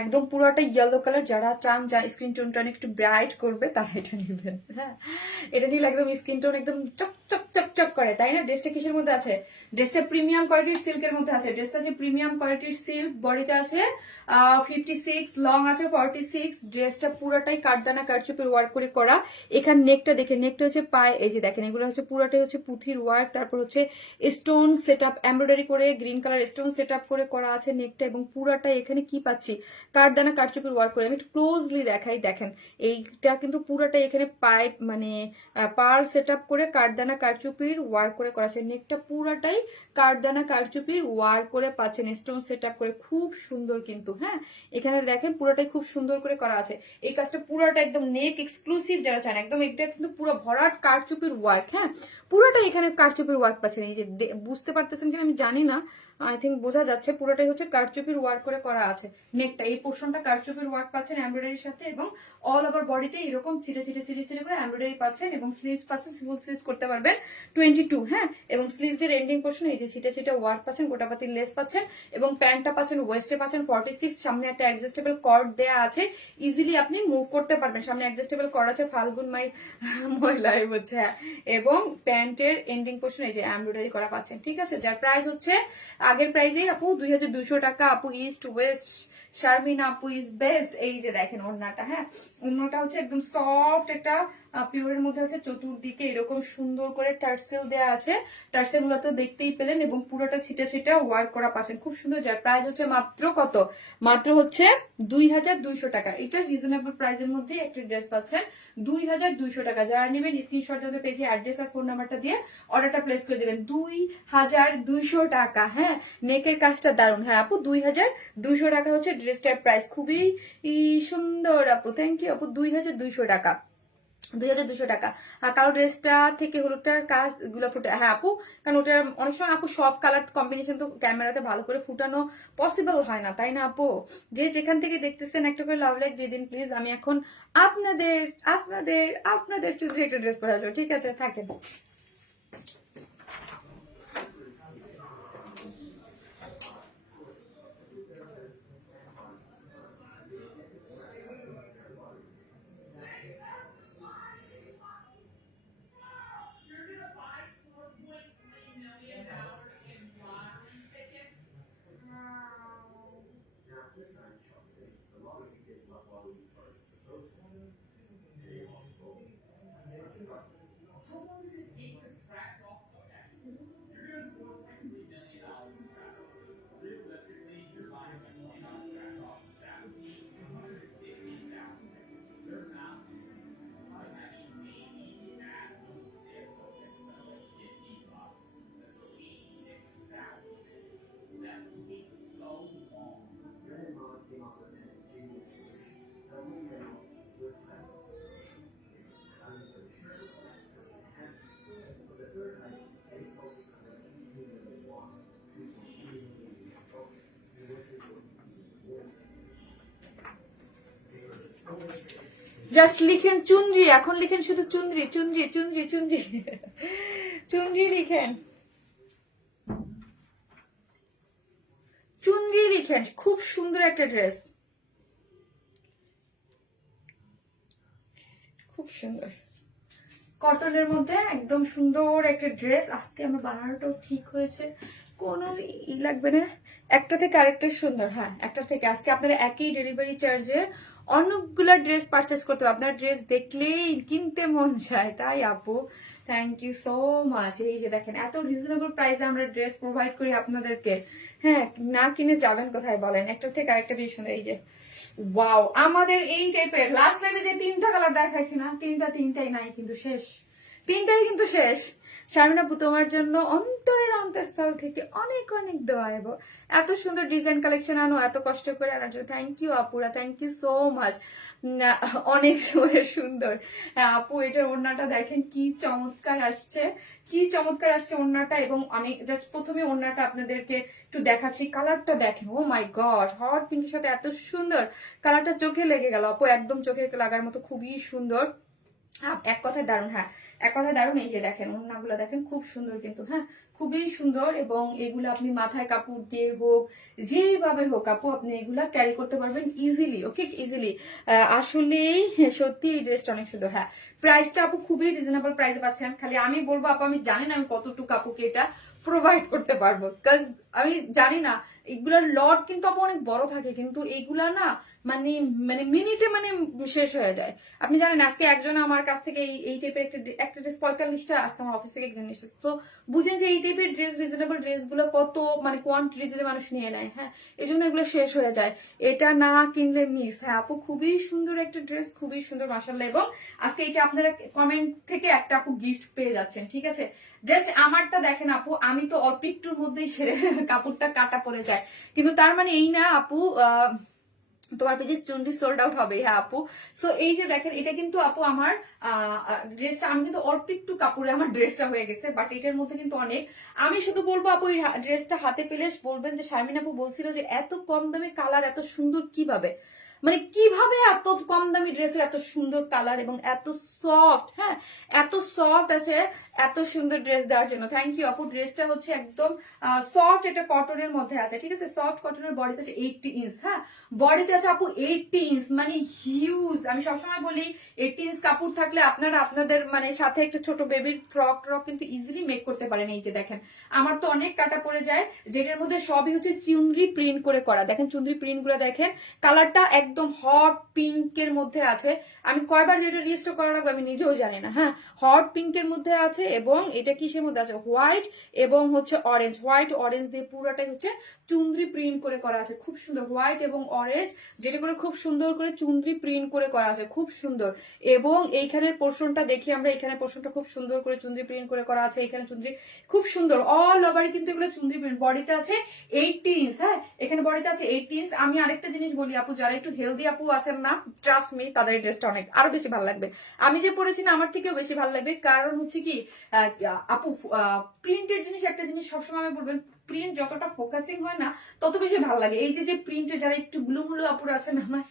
একদম পুরোটা ইয়েলো কালার। যারা চান যা স্কিন টোনটা একটু ব্রাইট করবে তারা এটা নেবেন। হ্যাঁ এটা নিলে একদম স্কিন টোন একদম চক চক চক চক করে, তাই না? ড্রেসটা কিসের মধ্যে আছে? ড্রেসটা প্রিমিয়াম কোয়ালিটির সিল্কের মধ্যে আছে। ড্রেসটা আছে প্রিমিয়াম কোয়ালিটির সিল্ক, বডিতে আছে 56, লং আছে 46। ড্রেসটা পুরোটাই কাঠদানা কারচুপির ওয়ার্ক করে করা। এখানে নেকটা দেখে, নেকটা হচ্ছে পায়ে, এই যে দেখেন এগুলো হচ্ছে পুরোটাই হচ্ছে পুঁথির ওয়ার্ক। তারপর হচ্ছে স্টোন সেট আপ এমব্রয়ডারি করে green colour stone set up করে করা আছে নেকটা, এবং পুরোটাই এখানে কি পাচ্ছি কাঠদানা কারচুপির ওয়ার্ক করে। আমি একটু ক্লোজলি দেখাই, দেখেন এইটা কিন্তু পুরোটাই এখানে পাইপ মানে পার্ল সেট আপ করে কাঠদানা কারচুপির ওয়ার্ক করে করা আছে। নেকটা পুরোটাই কাঠদানা কারচুপির ওয়ার্ক করে পাচ্ছেন স্টোন সেট আপ করে, খুব সুন্দর কিন্তু। হ্যাঁ এখানে দেখেন পুরোটাই খুব সুন্দর করে করা আছে। এই কাজটা পুরোটা একদম নেক এক্সক্লুসিভ যারা চান, একদম এটা কিন্তু পুরো ভরাট কারচুপির ওয়ার্ক। হ্যাঁ পুরোটাই এখানে কারচুপির ওয়ার্ক পাচ্ছেন। এই যে বুঝতে পারতেছেন কিনা আমি জানি না, আই থিঙ্ক বোঝা যাচ্ছে পুরোটাই হচ্ছে কারচুপির ওয়ার্ক করে করা আছে। নেকটা এই পোর্শনটা কারচুপির ওয়ার্ক পাচ্ছেন এমব্রয়ডারির সাথে, এবং অল ওভার বডিতে এরকম চিটে চিটে চিটে চিটে করে এমব্রয়ডারি পাচ্ছেন, এবং স্লিভস পাচ্ছেন, ফুল স্লিভস করতে পারবেন 22। হ্যাঁ এবং স্লিভসের এন্ডিং পোর্শন এই যে চিটে চিটে ওয়ার্ক পাচ্ছেন, গোটাপাতির লেস পাচ্ছেন, এবং প্যান্টটা পাচ্ছেন ওয়েস্টে পাচ্ছেন 46। সামনে একটা অ্যাডজাস্টেবল কর্ড দেয়া আছে, ইজিলি আপনি মুভ করতে পারবেন। সামনে অ্যাডজাস্টেবল কর্ড আছে, ফাল্গুন মাই মহিলাই বলছে। হ্যাঁ এবং প্যান্টের এন্ডিং পোর্শন এই যে এমব্রয়ডারি করা পাচ্ছেন। ঠিক আছে, যার প্রাইস হচ্ছে আগের প্রাইসেই আপু 2200 টাকা। আপু ইস্ট ওয়েস্ট শারমিন আপু ইজ বেস্ট। এই যে দেখেন ওড়নাটা, হ্যাঁ ওড়নাটা হচ্ছে একদম সফট একটা পিওরের মধ্যে আছে, চতুর্দিকে এরকম সুন্দর করে টার্সেল দেওয়া আছে। টার্সেল গুলো তো দেখতেই পেলেন, এবং পুরোটা ছিটে ছিটে ওয়ার্ক করা পাচ্ছেন, খুব সুন্দর। যার প্রাইস হচ্ছে মাত্র কত, মাত্র হচ্ছে 2200 টাকা। এটা রিজনেবল প্রাইসের মধ্যে একটা ড্রেস পাচ্ছেন 2200 টাকা। যারা নেবেন স্ক্রিনশট যাদের পেজে অ্যাড্রেস আর ফোন নাম্বারটা দিয়ে অর্ডারটা প্লেস করে দেবেন। 2200 টাকা। হ্যাঁ নেকের কাজটা দারুণ। হ্যাঁ আপু 2200 টাকা হচ্ছে ড্রেসটার প্রাইস, খুবই সুন্দর আপু, থ্যাংক ইউ আপু। 2200 টাকা, 2200 টাকা। আর কালো ড্রেসটা থেকে হলুদটার কাজ গুলো ফুটে, হ্যাঁ আপু কারণ ওটা অনেক সময় আপু সব কালার কম্বিনেশন তো ক্যামেরাতে ভালো করে ফুটানো পসিবল হয় না, তাই না আপু? যে যেখান থেকে দেখতেছেন একটা করে লাভ লাইক দিয়ে দিন প্লিজ। আমি এখন আপনাদের আপনাদের আপনাদের চুদ্রি একটা ড্রেস পরে আসবো, ঠিক আছে? থাকেন। জাস্ট লিখেন চুনরি, এখন লিখেন শুধু চুনরি চুনরি চুনরি চুনরি চুনরি লিখেন, চুনরি লিখেন। খুব সুন্দর একটা ড্রেস, খুব সুন্দর কটনের মধ্যে একদম সুন্দর একটা ড্রেস। আজকে আমার বানানোটাও ঠিক হয়েছে, কোনো ই লাগবে না, একটা থেকে আরেকটা সুন্দর। হ্যাঁ একটা থেকে আজকে আপনারা একই ডেলিভারি চার্জে অনেকগুলা ড্রেস পারচেস করতে হবে। আপনার ড্রেস দেখলেই কিনতে মন চায়, তাই আপু থ্যাংক ইউ সো মাচ। এই যে দেখেন এত রিজনেবল প্রাইসে আমরা ড্রেস প্রোভাইড করি আপনাদেরকে। হ্যাঁ, না কিনে যাবেন কোথায় বলেন? একটা থেকে আরেকটা বেশি সুন্দর। এই যে ওয়াও, আমাদের এই টাইপের লাস্ট লাইভে যে 3টা কালার দেখাইছি না, তিনটাই নাই কিন্তু শেষ, তিনটাই কিন্তু শেষ। শারমিন আপু তোমার জন্য অন্তরের অন্তঃস্থল থেকে অনেক অনেক দোয়া, এবং এত সুন্দর ডিজাইন কালেকশন আনো, এত কষ্ট করে আনার জন্য থ্যাংক ইউ আপুরা, থ্যাংক ইউ সো মাচ। অনেক সুন্দর আপু, এটার ওড়নাটা দেখেন কি চমৎকার আসছে, কি চমৎকার আসছে ওড়নাটা। এবং অনেক জাস্ট প্রথমে ওড়নাটা আপনাদেরকে একটু দেখাচ্ছি, কালারটা দেখেন, ও মাই গড, হট পিঙ্কের সাথে এত সুন্দর কালারটা চোখে লেগে গেল আপু, একদম চোখে লাগার মতো, খুবই সুন্দর। এক কথায় দারুণ। হ্যাঁ, এক কথায় দারুণ। এই যে দেখেন ওড়নাগুলো দেখেন খুব সুন্দর কিন্তু, হ্যাঁ খুবই সুন্দর। এবং এগুলো আপনি মাথায় কাপড় দিয়ে হোক, যেভাবে হোক আপু আপনি এগুলা ক্যারি করতে পারবেন ইজিলি, ওকে ইজিলি। আসলেই সত্যি এই ড্রেসটা অনেক সুন্দর। হ্যাঁ, প্রাইসটা আপু খুবই রিজনেবল প্রাইসে পাচ্ছেন। খালি আমি বলবো আপু, আমি জানি না আমি কতটুকু আপুকে এটা প্রোভাইড করতে পারবো, বিকজ আমি জানি না, এগুলার লট কিন্তু আপু অনেক বড় থাকে, কিন্তু এইগুলা না মানে মানে মিনিটে মানে শেষ হয়ে যায়। আপনি জানেন আজকে একজন আমার কাছ থেকে এই টাইপের একটা ড্রেস 45টা আজকে আমার অফিস থেকে একজন এসেছে, তো বুঝেন যে এই টাইপের ড্রেস, রিজনেবল ড্রেস গুলো কত মানে কোয়ান্টিটিতে মানুষ নিয়ে নেয়। হ্যাঁ, এই জন্য এগুলো শেষ হয়ে যায়, এটা না কিনলে মিস। হ্যাঁ আপু, খুবই সুন্দর একটা ড্রেস, খুবই সুন্দর মাশাআল্লাহ। এবং আজকে এটা আপনারা কমেন্ট থেকে একটা আপু গিফট পেয়ে যাচ্ছেন, ঠিক আছে? জাস্ট আমারটা দেখেন আপু, আমি তো অল্প একটুর মধ্যেই সেরে কাপড়টা কাটা পড়ে যায়, কিন্তু তার মানে এই না আপু তোমার পেজে চুনরি সোল্ড আউট হবে। হ্যাঁ আপু, সো এই যে দেখেন এটা কিন্তু আপু আমার ড্রেসটা, আমি কিন্তু অল্প একটু কাপড়ে আমার ড্রেসটা হয়ে গেছে, বাট এটার মধ্যে কিন্তু অনেক। আমি শুধু বলবো আপু, এই ড্রেসটা হাতে পেলে বলবেন যে শারমিন আপু বলছিল যে এত কম দামে কালার এত সুন্দর কিভাবে, মানে কিভাবে এত কম দামি ড্রেসের এত সুন্দর কালার এবং এত সফট। হ্যাঁ, এত সফট আছে এত সুন্দর ড্রেস দেওয়ার জন্য থ্যাংক ইউ আপু। ড্রেসটা হচ্ছে একদম সফট, এটা কটনের মধ্যে আছে, ঠিক আছে? সফট কটনের, বডিতে আছে 80 ইঞ্চ। হ্যাঁ, বডিতে আছে আপু 80 ইঞ্চ, মানে হিউজ। আমি সবসময় বলি 80 ইঞ্চ কাপড় থাকলে আপনারা আপনাদের মানে সাথে একটা ছোট বেবির ফ্রক ট্রক কিন্তু ইজিলি মেক করতে পারেন। এই যে দেখেন আমার তো অনেক কাটা পড়ে যায়, যেটার মধ্যে সবই হচ্ছে চুনরি প্রিন্ট করে করা। দেখেন চুনরি প্রিন্ট গুলো দেখেন, কালারটা একদম হট পিঙ্কের মধ্যে আছে। আমি কয়বার যেটা রিস্টোর করা লাগবে আমি নিজেও জানি না। হ্যাঁ, হট পিঙ্কের মধ্যে আছে, এবং এটা কিসের মধ্যে আছে, হোয়াইট এবং হচ্ছে অরেঞ্জ, হোয়াইট অরেঞ্জ দিয়ে পুরোটাই হচ্ছে চুনরি প্রিন্ট করে করা আছে, খুব সুন্দর। হোয়াইট এবং অরেঞ্জ যেটা করে খুব সুন্দর করে চুনরি প্রিন্ট করে করা আছে, খুব সুন্দর। এবং এইখানের পোর্শনটা দেখি আমরা, এখানে পোর্শনটা খুব সুন্দর করে চুনরি প্রিন্ট করে করা আছে, এখানে চুনরি খুব সুন্দর, অল ওভার কিন্তু এগুলো চুনরি প্রিন্ট। বডিতে আছে 80 ইঞ্চ। হ্যাঁ, এখানে বডিতে আছে 80 ইঞ্চ। আমি আরেকটা জিনিস বলি আপু, যারা একটু হেলদি আপু আছেন না, ট্রাস্ট মি, তাদের এই ড্রেসটা অনেক আরো বেশি ভালো লাগবে। আমি যে পরেছি না, আমার থেকেও বেশি ভালো লাগবে। কারণ হচ্ছে কি আপু, প্রিন্টের জিনিস একটা জিনিস সবসময় আমি বলবেন, প্রিন্ট যতটা ফোকাসিং হয় না তত বেশি ভালো লাগে। এই যে প্রিন্টে যারা একটু গুলুমুলু আপুর আছেন আমার,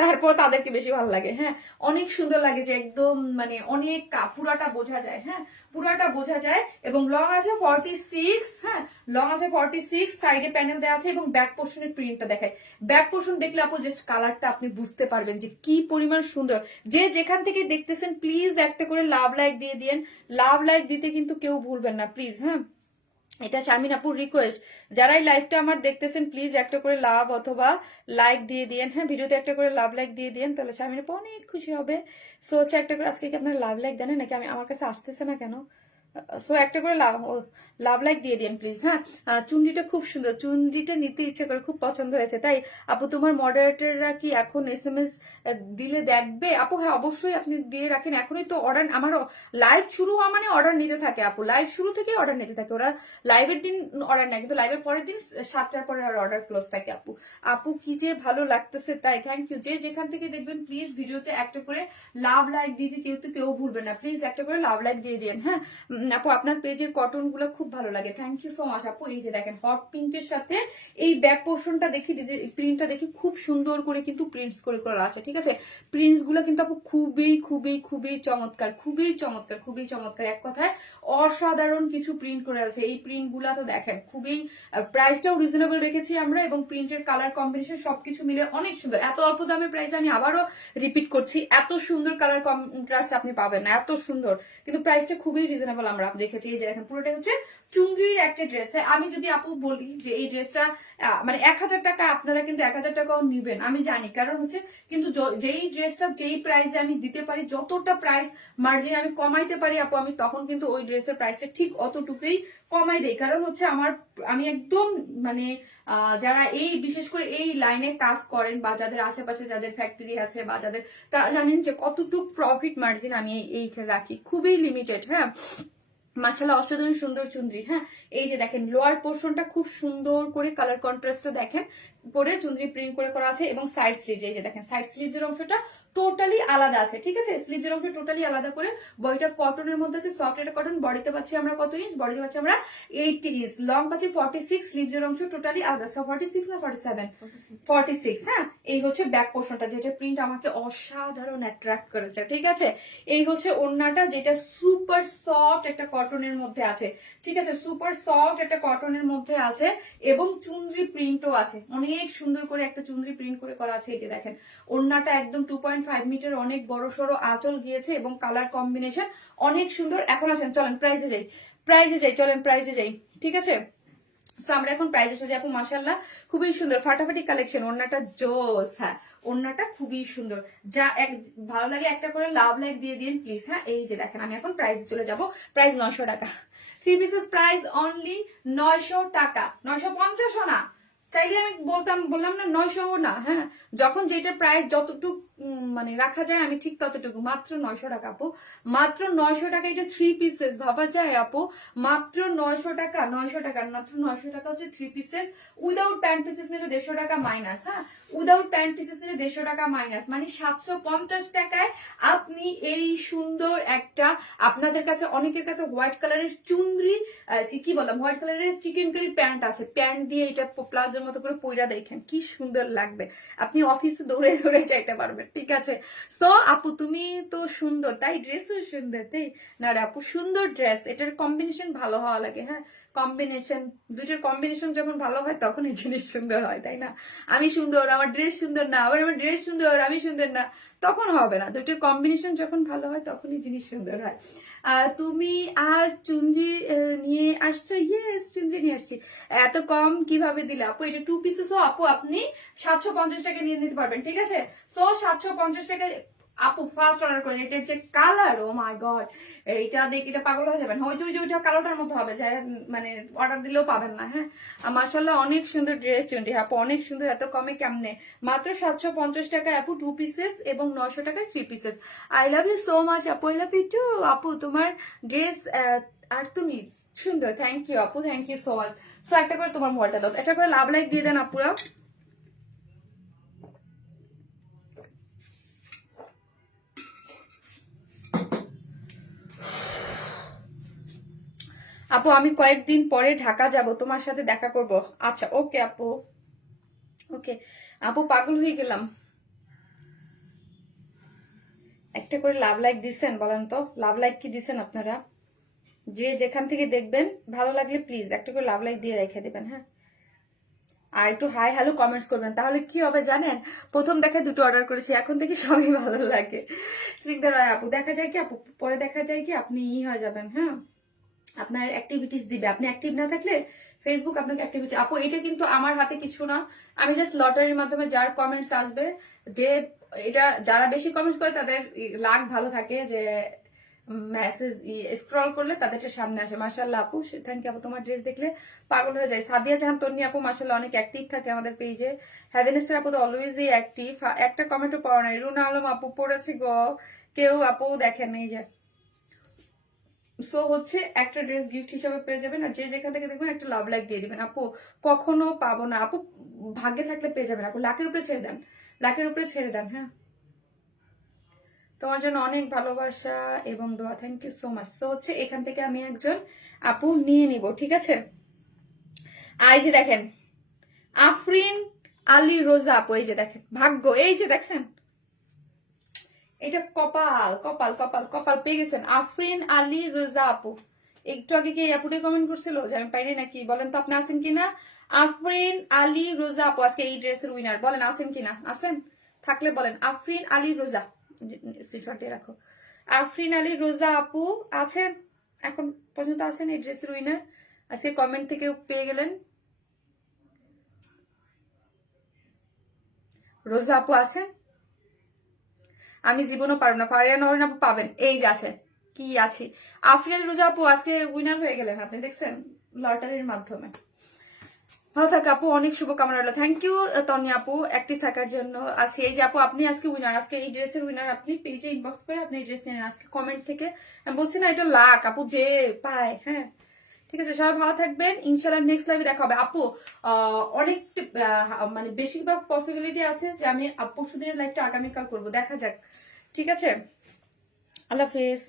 তারপর তাদেরকে বেশি ভালো লাগে। হ্যাঁ, অনেক সুন্দর লাগে, যে একদম মানে অনেক পুরাটা বোঝা যায়। হ্যাঁ, পুরাটা বোঝা যায়। এবং লং আছে 46। হ্যাঁ, লং আছে 46, সাইডে প্যানেল দেওয়া আছে, এবং ব্যাক পোর্শনের প্রিন্টটা দেখায়। ব্যাক পোর্শন দেখলে আপু জাস্ট কালারটা আপনি বুঝতে পারবেন যে কি পরিমাণ সুন্দর। যে যেখান থেকে দেখতেছেন প্লিজ একটা করে লাভ লাইক দিয়ে দিন, লাভ লাইক দিতে কিন্তু কেউ ভুলবেন না প্লিজ। হ্যাঁ, এটা শারমিন আপুর রিকোয়েস্ট, যারা এই লাইভটা আমার দেখতেছেন প্লিজ একটা করে লাভ অথবা লাইক দিয়ে দিন। হ্যাঁ, ভিডিওতে একটা করে লাভ লাইক দিয়ে দিন, তাহলে শারমিন আপু অনেক খুশি হবে। সো হচ্ছে একটা করে, আজকে কি আপনারা লাভ লাইক দেন নাকি? আমার কাছে আসতেছে না কেন? সো একটা করে লাভ লাইক দিয়ে দিন প্লিজ। হ্যাঁ, চুন্ডিটা খুব সুন্দর, চুন্ডিটা নিতে ইচ্ছে করে, খুব পছন্দ হয়েছে। তাই আপু, তোমার মডারেটররা কি এখন SMS দিলে দেখবে আপু? হ্যাঁ, অবশ্যই আপনি দিয়ে রাখেন, এখনই তো অর্ডার, আমার লাইভ শুরু হওয়া মানে অর্ডার নিতে থাকে আপু, লাইভ শুরু থেকে অর্ডার নিতে থাকে ওরা। লাইভের দিন অর্ডার নেয়, কিন্তু লাইভের পরের দিন 7টার পরে অর্ডার ক্লোজ থাকে আপু। আপু কি যে ভালো লাগতেছে, তাই থ্যাংক ইউ। যে যেখান থেকে দেখবেন প্লিজ ভিডিওতে একটা করে লাভ লাইক দিতে কেউ ভুলবেন না, প্লিজ একটা করে লাভ লাইক দিয়ে দিন। হ্যাঁ আপু, আপনার পেজের কটন গুলো খুব ভালো লাগে, থ্যাংক ইউ সো মাচ আপু। এই যে দেখেন হট পিঙ্কের সাথে এই ব্যাক পোর্শনটা দেখি, প্রিন্টটা দেখি, খুব সুন্দর করে কিন্তু প্রিন্টস করে করা আছে, ঠিক আছে? প্রিন্টস গুলো কিন্তু আপু খুবই খুবই খুবই চমৎকার, খুবই চমৎকার, খুবই চমৎকার। এক কথায় অসাধারণ কিছু প্রিন্ট করে আছে। এই প্রিন্ট গুলা তো দেখেন খুবই, প্রাইসটাও রিজনেবল রেখেছি আমরা, এবং প্রিন্টের কালার কম্বিনেশন সবকিছু মিলে অনেক সুন্দর। এত অল্প দামে প্রাইস, আমি আবারও রিপিট করছি, এত সুন্দর কালার কন্ট্রাস্ট আপনি পাবেন না, এত সুন্দর, কিন্তু প্রাইসটা খুবই রিজনেবল আমরা দেখেছি। এই যে দেখেন পুরোটা হচ্ছে চুনরির একটা ড্রেস। আমি যদি আপু বলি যে এই ড্রেসটা মানে 1000 টাকা, আপনারা কিন্তু 1000 টাকাও নিবেন আমি জানি, কারণ হচ্ছে কিন্তু যেই ড্রেসটা যেই প্রাইসে আমি দিতে পারি, যতটা প্রাইস মার্জিন আমি কমাইতে পারি আপু, আমি তখন কিন্তু ওই ড্রেসের প্রাইসটা ঠিক অতটুকুই কমাই দেই। কারণ হচ্ছে আমি একদম মানে যারা এই বিশেষ করে এই লাইনে কাজ করেন বা যাদের আশেপাশে যাদের ফ্যাক্টরি আছে বা যাদের, তারা জানেন যে কতটুকু প্রফিট মার্জিন আমি এই রাখি, খুবই লিমিটেড। হ্যাঁ, মাশাআল্লাহ অসাধারণ সুন্দর চুনরি। হ্যাঁ, এই যে দেখেন লোয়ার পোর্শনটা খুব সুন্দর করে কালার কন্ট্রাস্টটা দেখেন করে চুনরি প্রিন্ট করে করা আছে, এবং সাইড স্লিভস এই যে দেখেন সাইড স্লিভসের অংশটা টোটালি আলাদা আছে। ঠিক আছে, স্লিভসের অংশ টোটালি আলাদা করে, বডিটা কটনের মধ্যে আছে, সফট একটা কটন। বডিতে পাচ্ছি আমরা কত ইঞ্চ? বডিতে পাচ্ছি আমরা 80 ইঞ্চ, লং পাচ্ছি 46, স্লিভসের অংশ টোটালি আলাদা। 46 না 47? 46। হ্যাঁ, এই হচ্ছে ব্যাক পোর্শনটা, যেটা প্রিন্ট আমাকে অসাধারণ অ্যাট্রাক্ট করেছে। ঠিক আছে, এই হচ্ছে ওড়নাটা, যেটা সুপার সফট একটা কটনের মধ্যে আছে। ঠিক আছে, সুপার সফট একটা কটনের মধ্যে আছে, এবং চুনরি প্রিন্টও আছে, অনেক সুন্দর করে একটা চুনরি প্রিন্ট করে করা আছে। এই যে দেখেন ওড়নাটা একদম 2.5 মিটার, অনেক বড় সড়ো আঁচল গিয়েছে, এবং কালার কম্বিনেশন অনেক সুন্দর। এখন আসেন চলেন প্রাইজে যাই, চলেন প্রাইজে যাই। ঠিক আছে, সো আমরা এখন প্রাইজে যাই আপু। মাশাআল্লাহ খুবই সুন্দর ফাটাফাটি কালেকশন, ওড়নাটা জোস। হ্যাঁ, ওড়নাটা খুবই সুন্দর, যা ভালো লাগে একটা করে লাভ লাইক দিয়ে দিন প্লিজ। হ্যাঁ, এই যে দেখেন আমি এখন প্রাইজে চলে যাব। প্রাইস 900 টাকা, 3 পিসেস প্রাইস অনলি 900 টাকা, 950 না। চাইলে আমি বললাম না 900 না। হ্যাঁ, যখন যেটা প্রাইস যতটুকু মানে রাখা যায় আমি ঠিক ততটুকু, মাত্র 900 টাকা আপু, মাত্র 900 টাকা। এটা 3 পিসেস, ভাবা যায় আপু, মাত্র 900 টাকা, 900 টাকা, মাত্র 900 টাকা হচ্ছে 3 পিসেস। উইদাউট প্যান্ট পিসেস নিলে 150 টাকা মাইনাস। হ্যাঁ, উইদাউট প্যান্ট পিসেস নিলে 150 টাকা মাইনাস, মানে 750 টাকায় আপনি এই সুন্দর একটা, আপনাদের কাছে অনেকের কাছে হোয়াইট কালারের চুনরি কি বললাম, হোয়াইট কালারের চিকেন কারি প্যান্ট আছে, প্যান্ট দিয়ে এটা প্লাজোর মতো করে পইরা দেখেন কি সুন্দর লাগবে, আপনি অফিসে দৌড়ে দৌড়ে যাইতে পারবেন। ঠিক আছে, সো আপু তুমি তো সুন্দর, তাই ড্রেসও সুন্দর, তাই না রে আপু? সুন্দর ড্রেস, এটার কম্বিনেশন ভালো হওয়া লাগে। হ্যাঁ, কম্বিনেশন, দুইটার কম্বিনেশন যখন ভালো হয় তখন এই জিনিস সুন্দর হয়, তাই না? আমি সুন্দর, আমার ড্রেস সুন্দর না, আবার আমার ড্রেস সুন্দর, আমি সুন্দর না, তখন হবে না। দুইটার কম্বিনেশন যখন ভালো হয় তখনই জিনিস সুন্দর হয়। তুমি আজ চুনরি নিয়ে আসছো? ইয়েস, চুনরি নিয়ে আসছি। এত কম কিভাবে দিলে আপু? এটা 2 পিসেস আপু, আপনি 750 টাকা নিয়ে নিতে পারবেন। ঠিক আছে, সো 750 টাকা আপু ফার্স্ট অর্ডার করেন। এটার যে কালার, ও মাই গড, এইটা দেখে এটা পাগল হয়ে যাবেন। হয়তো ওইটা কালোটার মতো হবে, যাই মানে অর্ডার দিলেও পাবেন না। হ্যাঁ, মাশাআল্লাহ অনেক সুন্দর ড্রেস চুনরি আপু, অনেক সুন্দর। এত কমে কেমনে? মাত্র 750 টাকা আপু 2 পিসেস, এবং 900 টাকায় 3 pieces. I love you so much আপু, আই লাভ ইউ টু আপু, তোমার ড্রেস আর তুমি সুন্দর। থ্যাংক ইউ আপু, thank you so much. So একটা করে তোমার মোবাইলটা দাও, একটা করে লাভ লাইক দিয়ে দেন আপুরা। আপু আমি কয়েকদিন পরে ঢাকা যাব, তোমার সাথে দেখা করব। আচ্ছা, ওকে আপু, ওকে আপু, পাগল হয়ে গেলাম। একটা করে লাভ লাইক দিছেন বলেন তো, লাভ লাইক কি দিছেন আপনারা? যে যেখান থেকে দেখবেন ভালো লাগলে প্লিজ একটা করে লাভ লাইক দিয়ে রেখে দিবেন। হ্যাঁ, আর একটু হাই হ্যালো কমেন্টস করবেন, তাহলে কি হবে জানেন? প্রথম দেখায় 2টো অর্ডার করেছি, এখন থেকে সবই ভালো লাগে। শ্রীঙ্গার আপু, দেখা যায় কি আপু, পরে দেখা যায় কি আপনি হয়ে যাবেন। হ্যাঁ, আপনার অ্যাক্টিভিটিস দিবে, আপনি অ্যাক্টিভ না থাকলে ফেসবুক আপনাকে অ্যাক্টিভিটি। আপু এটা কিন্তু আমার হাতে কিছু না, আমি জাস্ট লটারির মাধ্যমে যার কমেন্টস আসবে, যে এটা যারা বেশি কমেন্টস করে তাদের লাক ভালো থাকে, যে মেসেজ স্ক্রল করলে তাদেরটা সামনে আসে। মাশাআল্লাহ আপু, থ্যাংক ইউ আপু, তোমার ড্রেস দেখলে পাগল হয়ে যায়। সাদিয়া জাহান তন্নি আপু মাশাআল্লাহ অনেক অ্যাক্টিভ থাকে আমাদের পেজে। হ্যাভিনেস্টার আপু তো অলওয়েজই অ্যাক্টিভ, একটা কমেন্টও পাওয়া নাই। রুনা আলম আপু পড়েছে গো, কেউ আপু দেখেন এই যে। সো হচ্ছে একটা ড্রেস গিফট হিসাবে পেয়ে যাবেন, আর যে যেখান থেকে দেখবেন একটা লাভ লাইক দিয়ে দিবেন। আপু কখনো পাবো না আপু, ভাগ্যে থাকলে পেয়ে যাবেন আপু, লাখের উপরে ছেড়ে দেন, লাখের উপরে ছেড়ে দেন। হ্যাঁ, তোমার জন্য অনেক ভালোবাসা এবং দোয়া, thank you so much. So হচ্ছে এখান থেকে আমি একজন আপু নিয়ে নিব। ঠিক আছে, এই যে দেখেন আফরিন আলী রোজা আপু, এই যে দেখেন ভাগ্য, এই যে দেখছেন, এটা কপাল কপাল কপাল কপাল পেয়ে গেছেন। আফরিন আলী রোজা আপু, একটু আগে কি আপুটাই কমেন্ট করছিল যে আমি পাইনি নাকি, বলেন তো আপনি আছেন কিনা? আফরিন আলী রোজা আপু আজকে এই ড্রেসের উইনার, বলেন আছেন কিনা? আছেন থাকলে বলেন আফরিন আলী রোজা, স্ক্রিনশট দিয়ে রাখো। আফরিন আলী রোজা আপু আছেন? এখন পর্যন্ত আছেন এই ড্রেসের উইনার? আজকে কমেন্ট থেকে পেয়ে গেলেন। রোজা আপু আছেন? আমি জীবনও পারবো না। ফারিয়া নরিন আপু পাবেন, এই যে আছে। কি আছে, আফরিন রোজা আপু আজকে উইনার হয়ে গেলেন, আপনি দেখছেন লটারির মাধ্যমে। ভালো থাক আপু, অনেক শুভকামনা রইলো। থ্যাংক ইউ তনি আপু অ্যাক্টিভ থাকার জন্য। আছি এই যে আপু, আপনি আজকে উইনার, আজকে এই ড্রেসের উইনার। আপনি পেজে ইনবক্স করে আপনি এই ড্রেস নেন আজকে কমেন্ট থেকে। আমি বলছি না এটা লাখ আপু যে পায়। হ্যাঁ ঠিক আছে, সবাই ভালো থাকবেন, ইনশাল্লাহ নেক্সট লাইভে দেখা হবে। আপু অনেক মানে বেশিরভাগ পসিবিলিটি আছে যে আমি পরশু দিনের লাইভটা আগামীকাল করবো, দেখা যাক। ঠিক আছে, আল্লাহ হাফেজ।